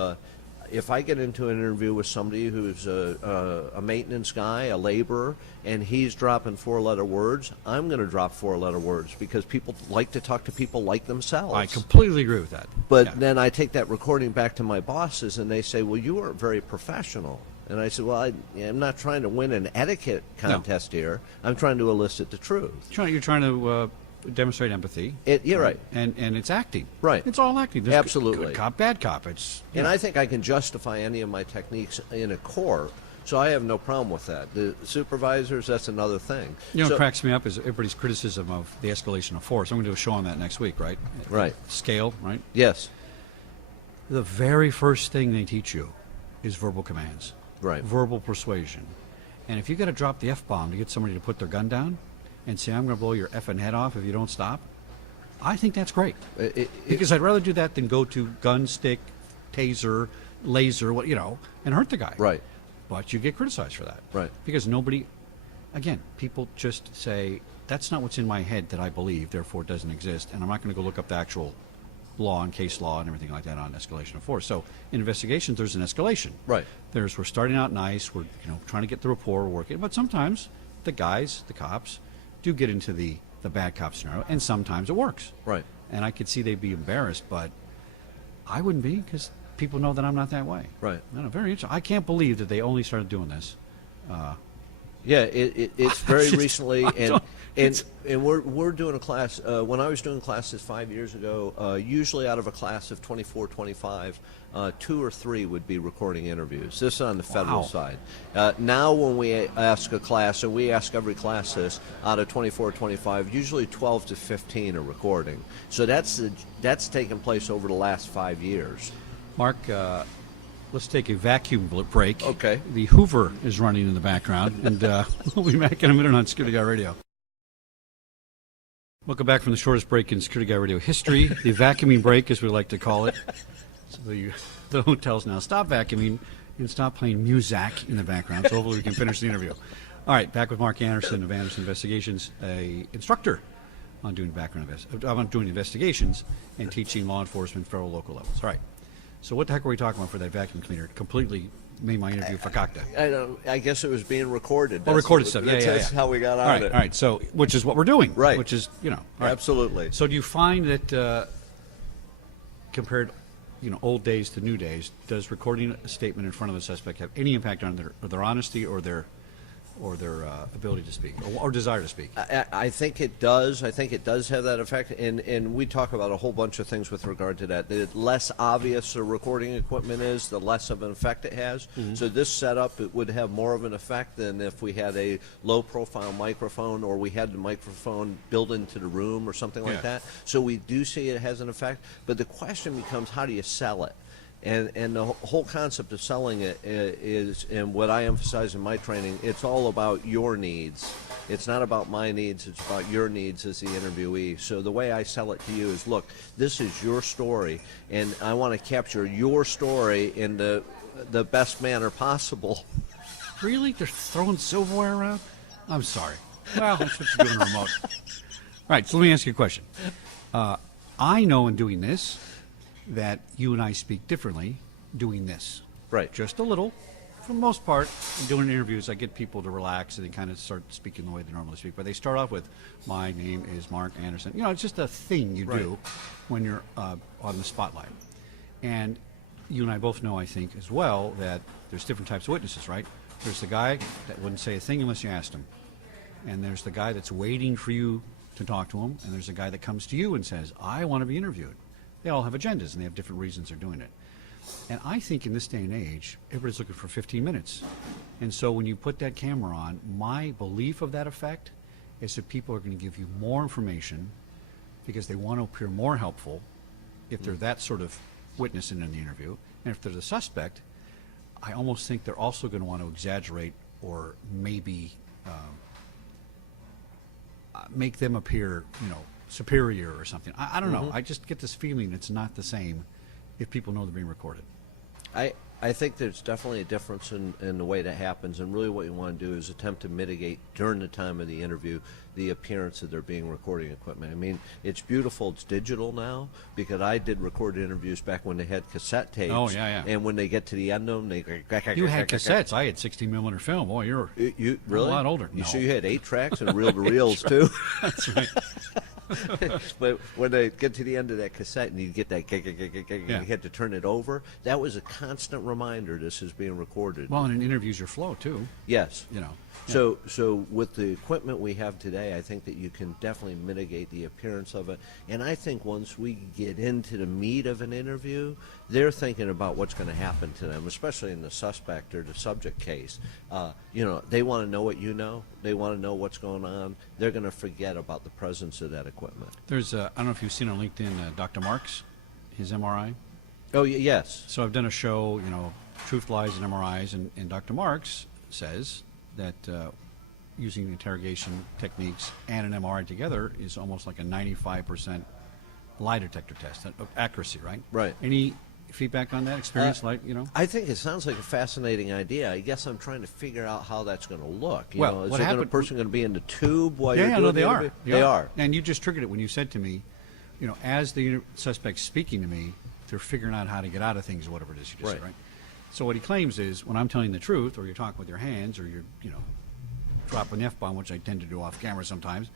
if I get into an interview with somebody who's a maintenance guy, a laborer, and he's dropping 4-letter words, I'm going to drop 4-letter words because people like to talk to people like themselves. I completely agree with that. But then I take that recording back to my bosses, and they say, well, you aren't very professional. And I said, well, I'm not trying to win an etiquette contest here. I'm trying to elicit the truth. You're trying to demonstrate empathy. You're right. And it's acting. Right. It's all acting. There's Absolutely. Good cop, bad cop. And I think I can justify any of my techniques in a court, so I have no problem with that. The supervisors, that's another thing. What cracks me up is everybody's criticism of the escalation of force. I'm going to do a show on that next week, right? Right. Scale, right? Yes. The very first thing they teach you is verbal commands. Right. Verbal persuasion. And if you got to drop the F-bomb to get somebody to put their gun down and say, I'm going to blow your effing head off if you don't stop, I think that's great. Because I'd rather do that than go to gun, stick, taser, laser, and hurt the guy. Right. But you get criticized for that. Right. Because people just say, that's not what's in my head that I believe, therefore it doesn't exist, and I'm not going to go look up the actual law and case law and everything like that on escalation of force. So in investigations, there's an escalation. Right. We're starting out nice, we're trying to get the rapport working, but sometimes the cops, do get into the bad cop scenario, and sometimes it works. Right. And I could see they'd be embarrassed, but I wouldn't be, because people know that I'm not that way. Right. I don't know, very interesting. I can't believe that they only started doing this. Yeah, it's very Just- recently, I and don't- and we're doing a class. When I was doing classes 5 years ago, usually out of a class of 24, 25, 2 or 3 would be recording interviews. This is on the federal Wow. side. Now, when we ask a class, and we ask every class this, out of 24, 25, usually 12 to 15 are recording. So that's taken place over the last 5 years. Mark, let's take a vacuum break. Okay. The Hoover is running in the background, and we'll be back in a minute on Security Guy Radio. Welcome back from the shortest break in Security Guy Radio history, the vacuuming break, as we like to call it. So the hotels now stop vacuuming and stop playing music in the background, so hopefully we can finish the interview. All right, back with Mark Anderson of Anderson Investigations, a instructor on doing investigations and teaching law enforcement, federal, local levels. All right. So what the heck are we talking about for that vacuum cleaner? It completely made my interview fakakta. I guess it was being recorded. Oh, recorded stuff. Yeah, That's how we got all on right, it. all right. So, which is what we're doing. Right. Which is, all right. Absolutely. So do you find that compared, old days to new days, does recording a statement in front of a suspect have any impact on their honesty or their ability to speak or desire to speak? I think it does. I think it does have that effect, and we talk about a whole bunch of things with regard to that. The less obvious a recording equipment is, the less of an effect it has. Mm-hmm. So this setup, it would have more of an effect than if we had a low-profile microphone or we had the microphone built into the room or something like Yeah. that. So we do see it has an effect, but the question becomes, how do you sell it? And the whole concept of selling it is, and what I emphasize in my training, it's all about your needs. It's not about my needs, it's about your needs as the interviewee. So the way I sell it to you is, look, this is your story, and I want to capture your story in the best manner possible. Really? They're throwing silverware around? I'm sorry. Well, that's what you do in a remote. All right, so let me ask you a question. I know in doing this that you and I speak differently doing this. Right. Just a little. For the most part, in doing interviews, I get people to relax and they kind of start speaking the way they normally speak. But they start off with, my name is Mark Anderson. It's just a thing you do when you're on the spotlight. And you and I both know, I think, as well, that there's different types of witnesses, right? There's the guy that wouldn't say a thing unless you asked him. And there's the guy that's waiting for you to talk to him. And there's the guy that comes to you and says, I want to be interviewed. They all have agendas, and they have different reasons they're doing it. And I think in this day and age, everybody's looking for 15 minutes. And so when you put that camera on, my belief of that effect is that people are going to give you more information because they want to appear more helpful if they're that sort of witness in the interview. And if they're the suspect, I almost think they're also going to want to exaggerate or maybe make them appear, superior or something. I don't know. I just get this feeling it's not the same if people know they're being recorded. I think there's definitely a difference in the way that happens, and really what you want to do is attempt to mitigate during the time of the interview the appearance of there being recording equipment. I mean, it's beautiful. It's digital now, because I did recorded interviews back when they had cassette tapes. Oh, yeah. And when they get to the end of them, they You had cassettes. I had 16mm film. Boy, you're You really? a lot older. You No. sure you had 8 tracks and reel to reels too? That's right. But when they get to the end of that cassette and you get that, Yeah. you had to turn it over. That was a constant reminder this is being recorded. Well, and it interviews your flow too. Yes. So with the equipment we have today, I think that you can definitely mitigate the appearance of it. And I think once we get into the meat of an interview, they're thinking about what's going to happen to them, especially in the suspect or the subject case. They want to know what you know. They want to know what's going on. They're going to forget about the presence of that equipment. There's, I don't know if you've seen on LinkedIn, Dr. Marks, his MRI. Oh, yes. So I've done a show, Truth, Lies, and MRIs, and Dr. Marks says that using interrogation techniques and an MRI together is almost like a 95% lie detector test of accuracy, right? Right. And he feedback on that experience? I think it sounds like a fascinating idea. I guess I'm trying to figure out how that's going to look. You Well, know, is what a happened- person going to be in the tube while Yeah, you're yeah, doing no, the they interview? are. They are. And you just triggered it when you said to me, as the suspect's speaking to me, they're figuring out how to get out of things or whatever it is you just said, Right. right? So what he claims is when I'm telling the truth, or you're talking with your hands, or you're, dropping an F-bomb, which I tend to do off camera sometimes,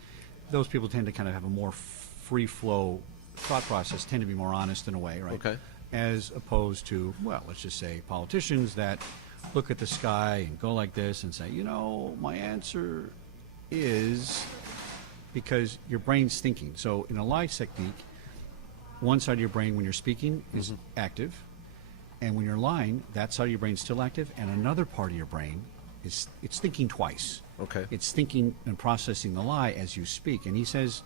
those people tend to kind of have a more free flow thought process, tend to be more honest in a way, right? Okay. As opposed to, well, let's just say politicians that look at the sky and go like this and say, my answer is, because your brain's thinking. So in a lie technique, one side of your brain when you're speaking is active, and when you're lying, that side of your brain's still active, and another part of your brain it's thinking twice. Okay. It's thinking and processing the lie as you speak. And he says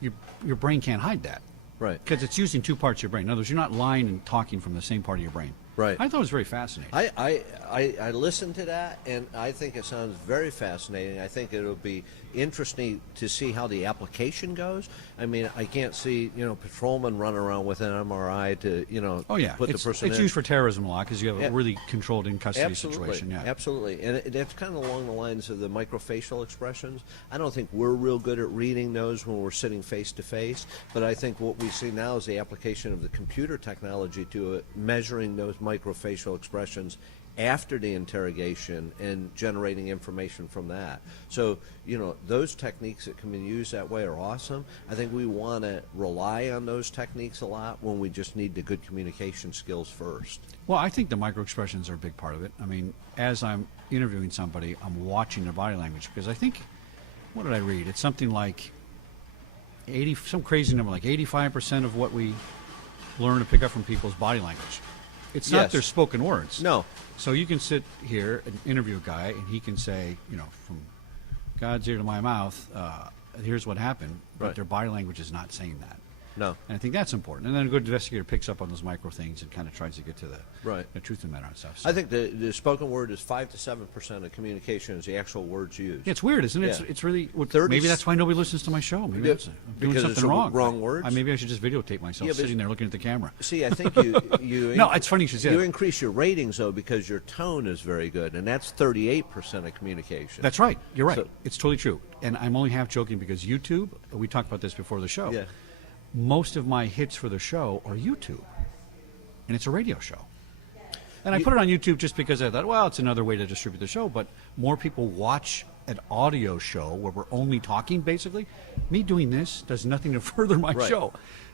your brain can't hide that. Right. Because it's using two parts of your brain. In other words, you're not lying and talking from the same part of your brain. Right. I thought it was very fascinating. I listened to that, and I think it sounds very fascinating. I think it'll be interesting to see how the application goes. I mean, I can't see, patrolmen running around with an MRI to, Oh yeah, put it's the person in. used for terrorism law because you have Yeah. a really controlled in custody Absolutely, situation. Yeah, absolutely, and it's kind of along the lines of the microfacial expressions. I don't think we're real good at reading those when we're sitting face to face, but I think what we see now is the application of the computer technology to measuring those microfacial expressions after the interrogation and generating information from that. So, those techniques that can be used that way are awesome. I think we want to rely on those techniques a lot when we just need the good communication skills first. Well, I think the micro expressions are a big part of it. I mean, as I'm interviewing somebody, I'm watching their body language because I think, what did I read? It's something like some crazy number, like 85% of what we learn to pick up from people's body language. It's not Yes. their spoken words. No. So you can sit here and interview a guy, and he can say, from God's ear to my mouth, here's what happened, but Right. their body language is not saying that. No. And I think that's important. And then a good investigator picks up on those micro things and kind of tries to get to the truth of the matter and stuff. So. I think the spoken word is 5 to 7% of communication is the actual words used. Yeah, it's weird, isn't it? Yeah. It's really. 30 Maybe that's why nobody listens to my show. Maybe Yeah, I'm doing because something it's the wrong. wrong words? Maybe I should just videotape myself Yeah, but- sitting there looking at the camera. See, I think you No, it's funny you should say you that. increase your ratings though because your tone is very good, and that's 38% of communication. That's right. You're right. So- It's totally true. And I'm only half joking because YouTube. We talked about this before the show. Yeah. Most of my hits for the show are YouTube, and it's a radio show. And I put it on YouTube just because I thought, well, it's another way to distribute the show. But more people watch an audio show where we're only talking, basically. Me doing this does nothing to further my Right. show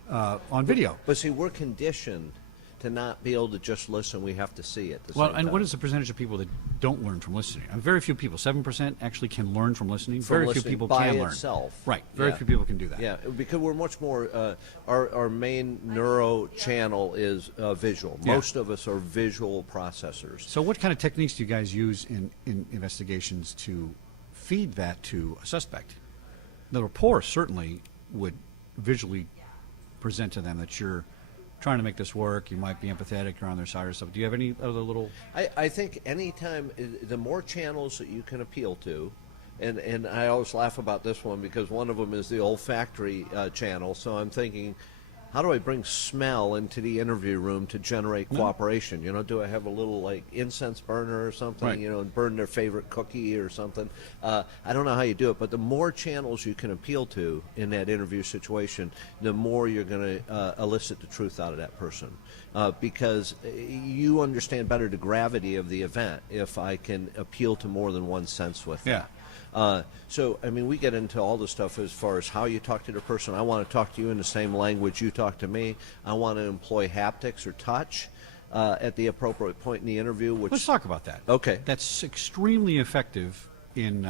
on video. But see, we're conditioned to not be able to just listen; we have to see it. Well, and what is the percentage of people that don't learn from listening? Very few people. 7% actually can learn from listening. From Very few listening people by can learn. itself. Right. Very Yeah. few people can do that. Yeah, because we're much more. Our main neuro channel is visual. Yeah. Most of us are visual processors. So, what kind of techniques do you guys use in investigations to feed that to a suspect? The rapport certainly would visually present to them that you're trying to make this work. You might be empathetic. You're on their side or stuff. Do you have any other little? I think anytime, the more channels that you can appeal to, and I always laugh about this one because one of them is the olfactory channel. So I'm thinking, how do I bring smell into the interview room to generate cooperation? Do I have a little like incense burner or something? Right. And burn their favorite cookie or something. I don't know how you do it, but the more channels you can appeal to in that interview situation, the more you're going to elicit the truth out of that person. Because you understand better the gravity of the event if I can appeal to more than one sense with Yeah. that. So, I mean, we get into all the stuff as far as how you talk to the person. I want to talk to you in the same language you talk to me. I want to employ haptics or touch at the appropriate point in the interview. Let's talk about that. Okay. That's extremely effective in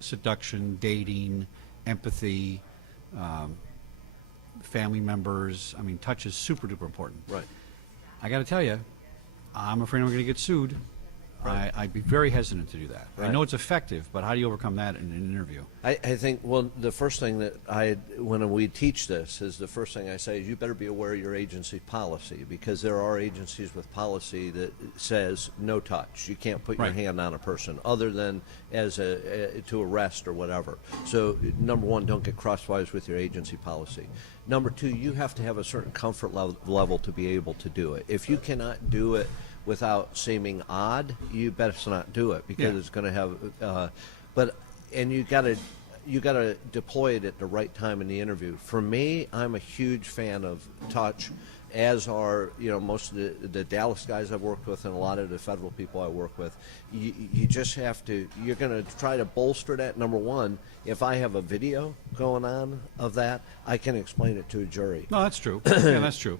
seduction, dating, empathy, family members. I mean, touch is super duper important. Right. I got to tell you, I'm afraid I'm going to get sued I'd be very hesitant to do that. I Right. know it's effective, but how do you overcome that in an interview? I think, well, the first thing that when we teach this is the first thing I say is you better be aware of your agency policy, because there are agencies with policy that says no touch. You can't put your Right. hand on a person other than as to arrest or whatever. So number one, don't get crosswise with your agency policy. Number two, you have to have a certain comfort level to be able to do it. If you cannot do it without seeming odd, you best not do it, because Yeah. it's going to have. And you got to deploy it at the right time in the interview. For me, I'm a huge fan of touch, as are most of the Dallas guys I've worked with and a lot of the federal people I work with. You just have to. You're going to try to bolster that. Number one, if I have a video going on of that, I can explain it to a jury. No, that's true. Yeah, that's true.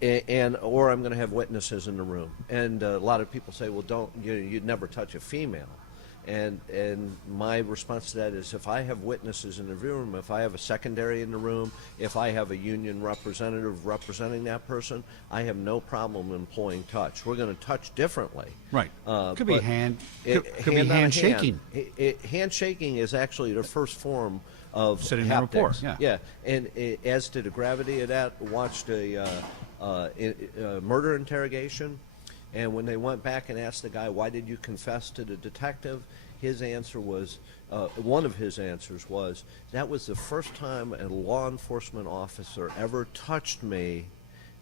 Or I'm going to have witnesses in the room. And a lot of people say, well, you'd never touch a female. And my response to that is, if I have witnesses in the room, if I have a secondary in the room, if I have a union representative representing that person, I have no problem employing touch. We're going to touch differently. Right. Could be but hand. it- Could be hand on handshaking. hand. Handshaking is actually the first form of Setting a haptics. rapport, yeah. And as to the gravity of that, watched a murder interrogation. And when they went back and asked the guy, why did you confess to the detective? His answer was, one of his answers was, that was the first time a law enforcement officer ever touched me,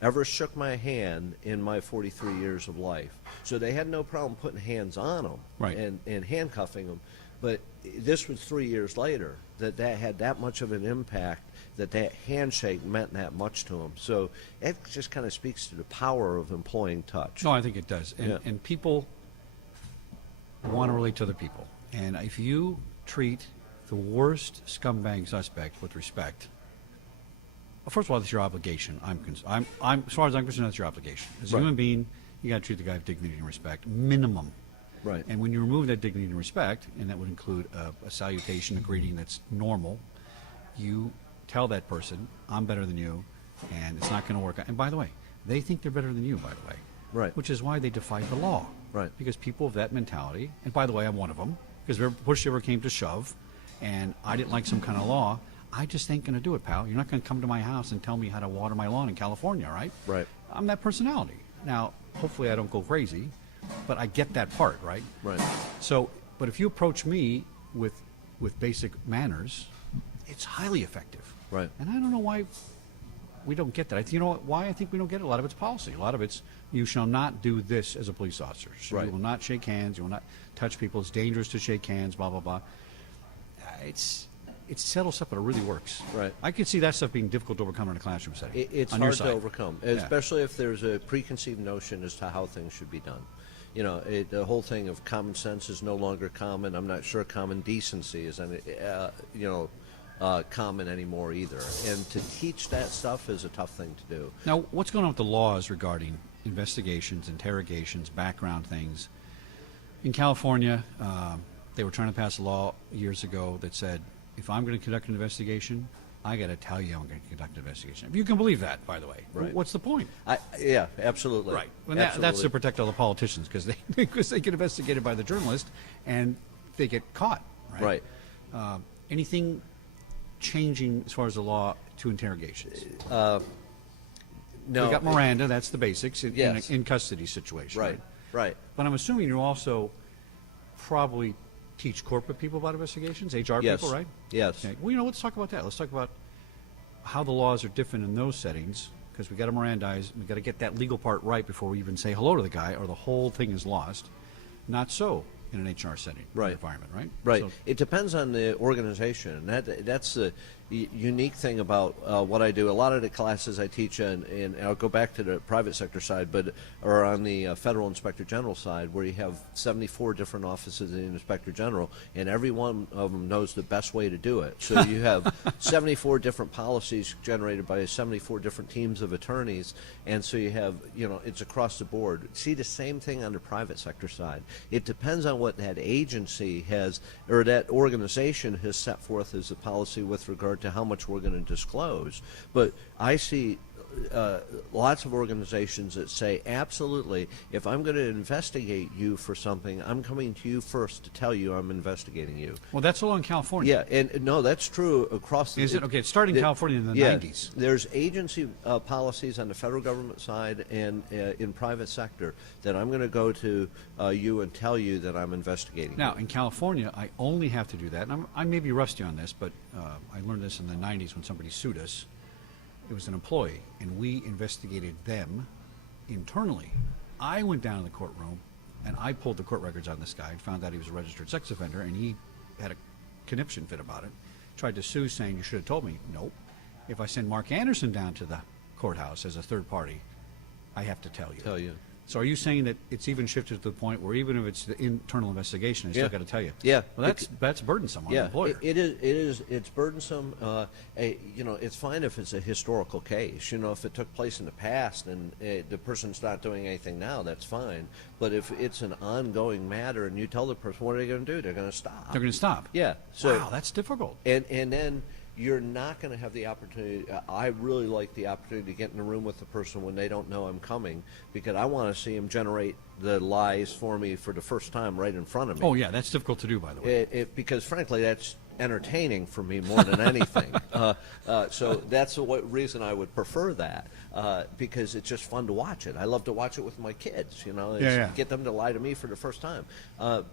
ever shook my hand in my 43 years of life. So they had no problem putting hands on him Right. and handcuffing him. But this was 3 years later that had that much of an impact, that handshake meant that much to him. So it just kind of speaks to the power of employing touch. No, I think it does. And, Yeah. and people want to relate to other people. And if you treat the worst scumbag suspect with respect, well, first of all, that's your obligation. I'm as far as I'm concerned, that's your obligation. As a Right. human being, you got to treat the guy with dignity and respect, minimum. Right. And when you remove that dignity and respect, and that would include a salutation, a greeting that's normal, you tell that person, I'm better than you, and it's not going to work out. And by the way, they think they're better than you, by the way. Right. Which is why they defied the law. Right. Because people of that mentality, and by the way, I'm one of them, because if push ever came to shove, and I didn't like some kind of law, I just ain't going to do it, pal. You're not going to come to my house and tell me how to water my lawn in California, right? Right. I'm that personality. Now, hopefully I don't go crazy, but I get that part, right? Right. So, but if you approach me with basic manners, it's highly effective. Right. And I don't know why we don't get that. You know why I think we don't get it? A lot of it's policy. A lot of it's, you shall not do this as a police officer. So Right. You will not shake hands. You will not touch people. It's dangerous to shake hands, blah, blah, blah. It settles up, but it really works. Right. I could see that stuff being difficult to overcome in a classroom setting. It's on your hard to side. overcome, Yeah. especially if there's a preconceived notion as to how things should be done. The whole thing of common sense is no longer common. I'm not sure common decency is any, common anymore either. And to teach that stuff is a tough thing to do. Now, what's going on with the laws regarding investigations, interrogations, background things? In California, they were trying to pass a law years ago that said, if I'm going to conduct an investigation, I got to tell you I'm going to conduct an investigation. If you can believe that, by the way, Right. what's the point? Yeah, absolutely. Right. And that's to Absolutely. protect all the politicians because they get investigated by the journalist and they get caught. Right. Right. Anything changing as far as the law to interrogations? No. We got Miranda. That's the basics in, Yes. in custody situation. Right. Right. But I'm assuming you also probably teach corporate people about investigations, HR Yes. people, right? Yes. Okay. Well, let's talk about that. Let's talk about how the laws are different in those settings because we got to Mirandize. We got to get that legal part right before we even say hello to the guy, or the whole thing is lost. Not so in an HR setting, Right. environment, right? Right. So, It depends on the organization. That's the unique thing about what I do. A lot of the classes I teach, and I'll go back to the private sector side, or on the federal inspector general side, where you have 74 different offices in the inspector general, and every one of them knows the best way to do it. So you have 74 different policies generated by 74 different teams of attorneys, and so you have, it's across the board. See the same thing on the private sector side. It depends on what that agency has, or that organization has set forth as a policy with regard to how much we're going to disclose. But I see lots of organizations that say, absolutely, if I'm going to investigate you for something, I'm coming to you first to tell you I'm investigating you. Well, that's all in California. Yeah, and no, that's true across the... Is it? Okay, it started in California in the 90s. There's agency policies on the federal government side and in private sector that I'm going to go to you and tell you that I'm investigating Now, you. in California, I only have to do that, and I may be rusty on this, but I learned this in the 90s when somebody sued us. It was an employee, and we investigated them internally. I went down to the courtroom, and I pulled the court records on this guy and found out he was a registered sex offender, and he had a conniption fit about it. Tried to sue, saying, you should have told me. Nope. If I send Mark Anderson down to the courthouse as a third party, I have to tell you. Tell you. So are you saying that it's even shifted to the point where even if it's the internal investigation, I still got to tell you? Yeah. Well, that's burdensome on the employer. It's burdensome. It's fine if it's a historical case. If it took place in the past and the person's not doing anything now, that's fine. But if it's an ongoing matter and you tell the person, what are they going to do? They're going to stop. They're going to stop. Yeah. So, wow, that's difficult. And then you're not going to have the opportunity. I really like the opportunity to get in the room with the person when they don't know I'm coming, because I want to see them generate the lies for me for the first time right in front of me. Oh, yeah, that's difficult to do, by the way. Because, frankly, that's entertaining for me more than anything. So that's the reason I would prefer that, because it's just fun to watch it. I love to watch it with my kids, get them to lie to me for the first time. So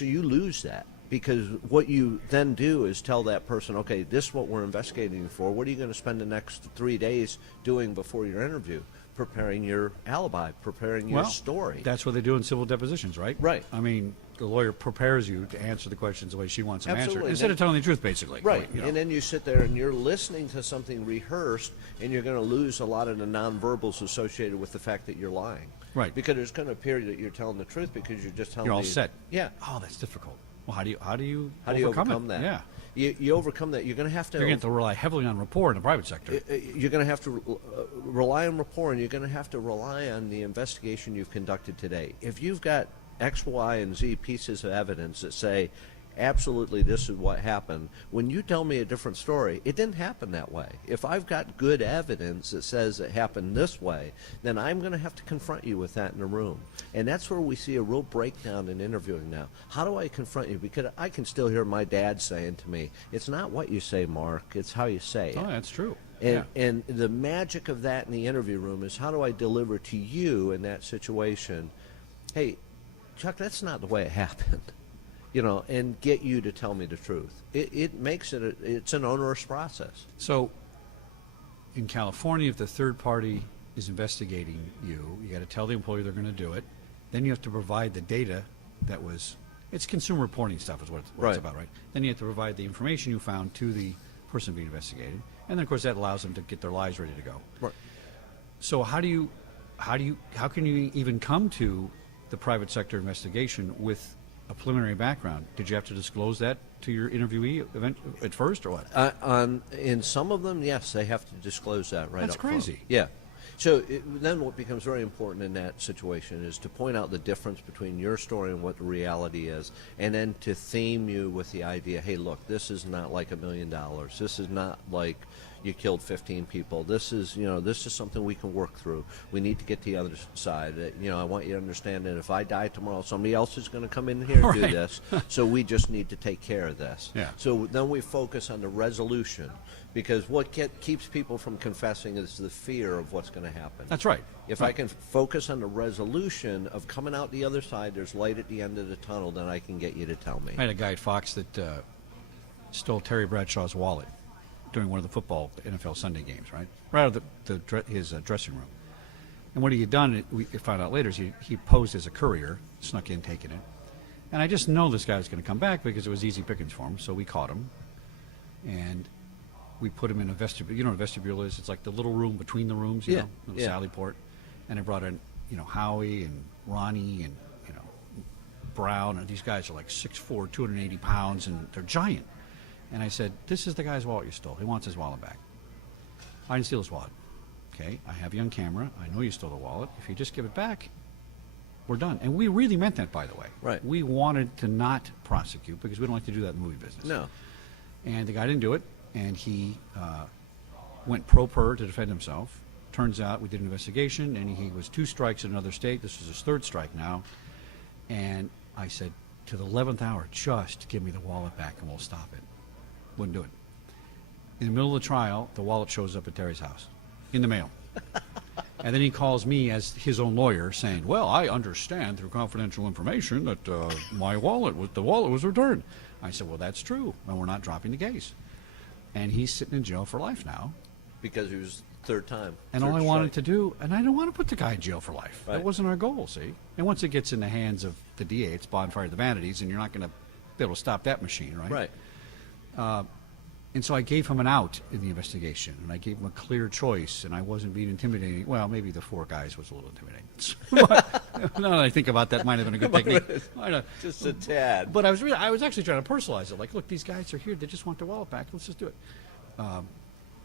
you lose that. Because what you then do is tell that person, okay, this is what we're investigating you for. What are you going to spend the next 3 days doing before your interview? Preparing your alibi, preparing your story. That's what they do in civil depositions, right? Right. I mean, the lawyer prepares you to answer the questions the way she wants them answered, Absolutely. instead of telling the truth, basically. Right. And then you sit there and you're listening to something rehearsed, and you're going to lose a lot of the nonverbals associated with the fact that you're lying. Right. Because there's going to appear that you're telling the truth because you're just telling You're all set. Yeah. Oh, that's difficult. Well, how do you overcome it? that? Yeah. You overcome that. You're going to have to. You're going to rely heavily on rapport in the private sector. You're going to have to rely on rapport, and you're going to have to rely on the investigation you've conducted today. If you've got X, Y, and Z pieces of evidence that say, absolutely, this is what happened, when you tell me a different story, it didn't happen that way. If I've got good evidence that says it happened this way, then I'm going to have to confront you with that in a room. And that's where we see a real breakdown in interviewing now. How do I confront you? Because I can still hear my dad saying to me, it's not what you say, Mark, it's how you say it. Oh, that's true. And the magic of that in the interview room is, how do I deliver to you in that situation, hey, Chuck, that's not the way it happened. And get you to tell me the truth. It makes it's an onerous process. So, in California, if the third party is investigating you, you got to tell the employer they're going to do it. Then you have to provide the data it's consumer reporting stuff is what it's about, right? Then you have to provide the information you found to the person being investigated. And then, of course, that allows them to get their lies ready to go. Right. So how can you even come to the private sector investigation with a preliminary background? Did you have to disclose that to your interviewee at first, or what? In some of them, yes, they have to disclose that right That's up front. crazy. Yeah. So then what becomes very important in that situation is to point out the difference between your story and what the reality is, and then to theme you with the idea, hey, look, this is not like $1 million. This is not like you killed 15 people. This is something we can work through. We need to get to the other side. I want you to understand that if I die tomorrow, somebody else is going to come in here and do this. So we just need to take care of this. Yeah. So then we focus on the resolution, because what keeps people from confessing is the fear of what's going to happen. That's right. If I can focus on the resolution of coming out the other side, there's light at the end of the tunnel, then I can get you to tell me. I had a guy at Fox that stole Terry Bradshaw's wallet during one of the football NFL Sunday games, right out of his dressing room. And what he had done, we found out later, is he posed as a courier, snuck in, taking it. And I just know this guy was going to come back because it was easy pickings for him, so we caught him. And we put him in a vestibule. You know what a vestibule is? It's like the little room between the rooms, you know, the Sally Port. And I brought in, Howie and Ronnie and, Brown, and these guys are like 6'4", 280 pounds, and they're giant. And I said, this is the guy's wallet you stole. He wants his wallet back. I didn't steal his wallet. Okay, I have you on camera. I know you stole the wallet. If you just give it back, we're done. And we really meant that, by the way. Right. We wanted to not prosecute because we don't like to do that in the movie business. No. And the guy didn't do it, and he went pro per to defend himself. Turns out we did an investigation, and he was 2 strikes in another state. This was his 3rd strike now. And I said, to the 11th hour, just give me the wallet back and we'll stop it. Wouldn't do it. In the middle of the trial, the wallet shows up at Terry's house in the mail. And then he calls me as his own lawyer saying, well, I understand through confidential information that the wallet was returned. I said, well, that's true, and we're not dropping the case. And he's sitting in jail for life now. Because he was 3rd time. And all I wanted to do, and I didn't want to put the guy in jail for life. Right. That wasn't our goal, see? And once it gets in the hands of the DA, it's bonfire of the vanities, and you're not going to be able to stop that machine, right? Right. And so I gave him an out in the investigation, and I gave him a clear choice, and I wasn't being intimidating. Well, maybe the 4 guys was a little intimidating. Now that I think about that, might have been a good technique. Just a tad. But I was actually trying to personalize it. Like, look, these guys are here. They just want their wallet back. Let's just do it.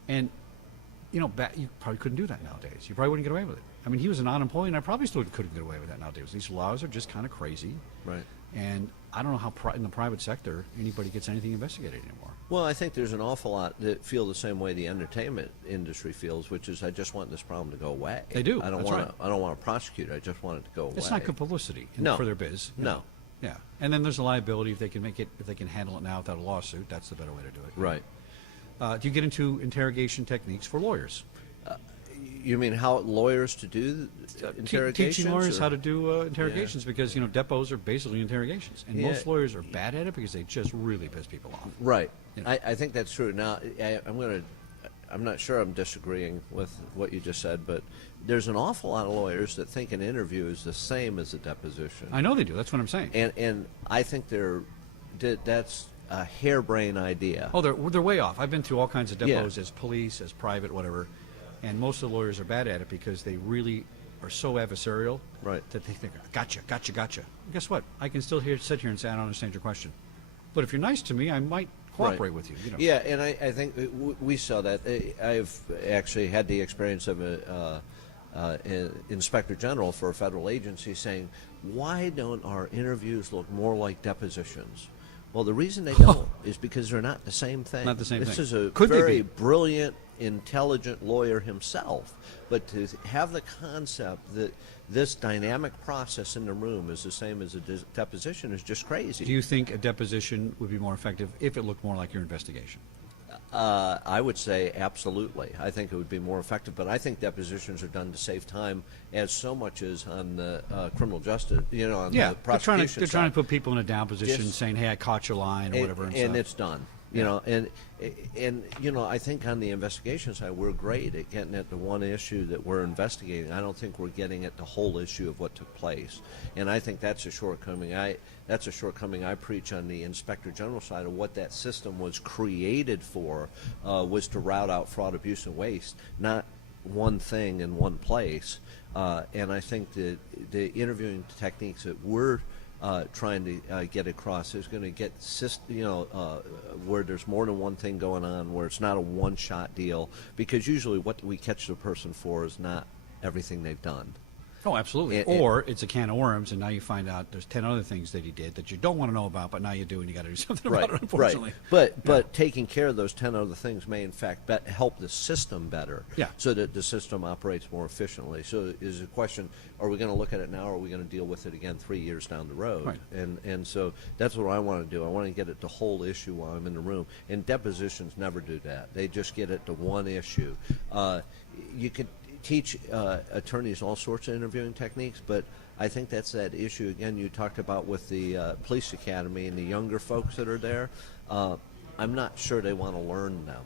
And, you know, you probably couldn't do that nowadays. You probably wouldn't get away with it. I mean, he was a non-employee, and I probably still couldn't get away with that nowadays. These laws are just kind of crazy. Right. And I don't know how in the private sector anybody gets anything investigated anymore. Well, I think there's an awful lot that feel the same way the entertainment industry feels, which is I just want this problem to go away. They do. I don't That's want right. to. I don't want to prosecute. I just want it to go away. It's not good publicity No. for their biz. No. Yeah. And then there's a liability if they can handle it now without a lawsuit. That's the better way to do it. Right. Do you get into interrogation techniques for lawyers? You mean how lawyers to do interrogations? Teaching lawyers or- how to do interrogations because, you know, depots are basically interrogations. And Yeah. most lawyers are bad at it because they just really piss people off. Right. You know. I think that's true. Now, I'm not sure I'm disagreeing with what you just said, but there's an awful lot of lawyers that think an interview is the same as a deposition. I know they do. That's what I'm saying. And I think that's a harebrained idea. Oh, they're way off. I've been through all kinds of depots Yeah. as police, as private, whatever. And most of the lawyers are bad at it because they really are so adversarial Right. that they think, gotcha. And guess what? I can still sit here and say, I don't understand your question. But if you're nice to me, I might cooperate with you. You know. Yeah, and I think we saw that. I've actually had the experience of an inspector general for a federal agency saying, why don't our interviews look more like depositions? Well, the reason they don't is because they're not the same thing. Not the same thing. This is a Could they very be? brilliant, intelligent lawyer himself. But to have the concept that this dynamic process in the room is the same as a deposition is just crazy. Do you think a deposition would be more effective if it looked more like your investigation? I would say absolutely. I think it would be more effective, but I think depositions are done to save time as so much as on the criminal justice, on the prosecution they're trying to put people in a down position, Yes. saying, "Hey, I caught your line" or whatever, and stuff. it's done. I think on the investigation side, we're great at getting at the one issue that we're investigating. I don't think we're getting at the whole issue of what took place, and I think that's a shortcoming. That's a shortcoming I preach on the inspector general side of what that system was created for, was to rout out fraud, abuse, and waste, not one thing in one place. And I think that the interviewing techniques that we're trying to get across is going to get where there's more than one thing going on, where it's not a one-shot deal, because usually what we catch the person for is not everything they've done. Oh, absolutely. Or it's a can of worms, and now you find out there's 10 other things that he did that you don't want to know about, but now you do, and you got to do something about it, unfortunately. Right. But taking care of those 10 other things may, in fact, help the system better, Yeah. so that the system operates more efficiently. So is the question, are we going to look at it now, or are we going to deal with it again 3 years down the road? Right. And so that's what I want to do. I want to get at the whole issue while I'm in the room. And depositions never do that. They just get at the one issue. You could teach attorneys all sorts of interviewing techniques, but I think that's that issue again you talked about with the police academy and the younger folks that are there. I'm not sure they want to learn them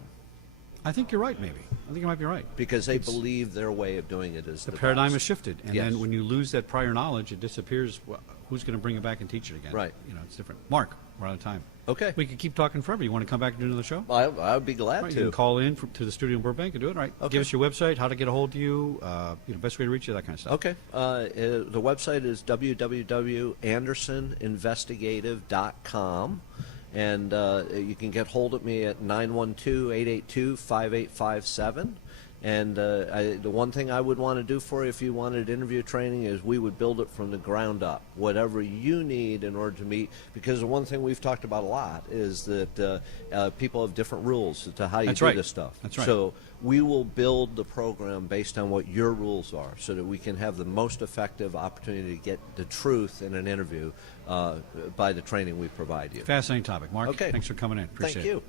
I think you're right, maybe. I think you might be right. because they believe their way of doing it is The the paradigm best. has shifted, and Yes. then when you lose that prior knowledge, it disappears. Well, who's going to bring it back and teach it again? Right. It's different. Mark, we're out of time. Okay. We could keep talking forever. You want to come back and do another show? I would be glad Right, to. you can call in to the studio in Burbank and do it. Right. Okay. Give us your website, how to get a hold of you, best way to reach you, that kind of stuff. Okay. The website is www.andersoninvestigative.com, and you can get hold of me at 912-882-5857. And the one thing I would want to do for you if you wanted interview training is we would build it from the ground up, whatever you need in order to meet. Because the one thing we've talked about a lot is that people have different rules as to how you That's do right. this stuff. That's right. So we will build the program based on what your rules are so that we can have the most effective opportunity to get the truth in an interview by the training we provide you. Fascinating topic. Mark, Okay. thanks for coming in. Appreciate Thank it. you.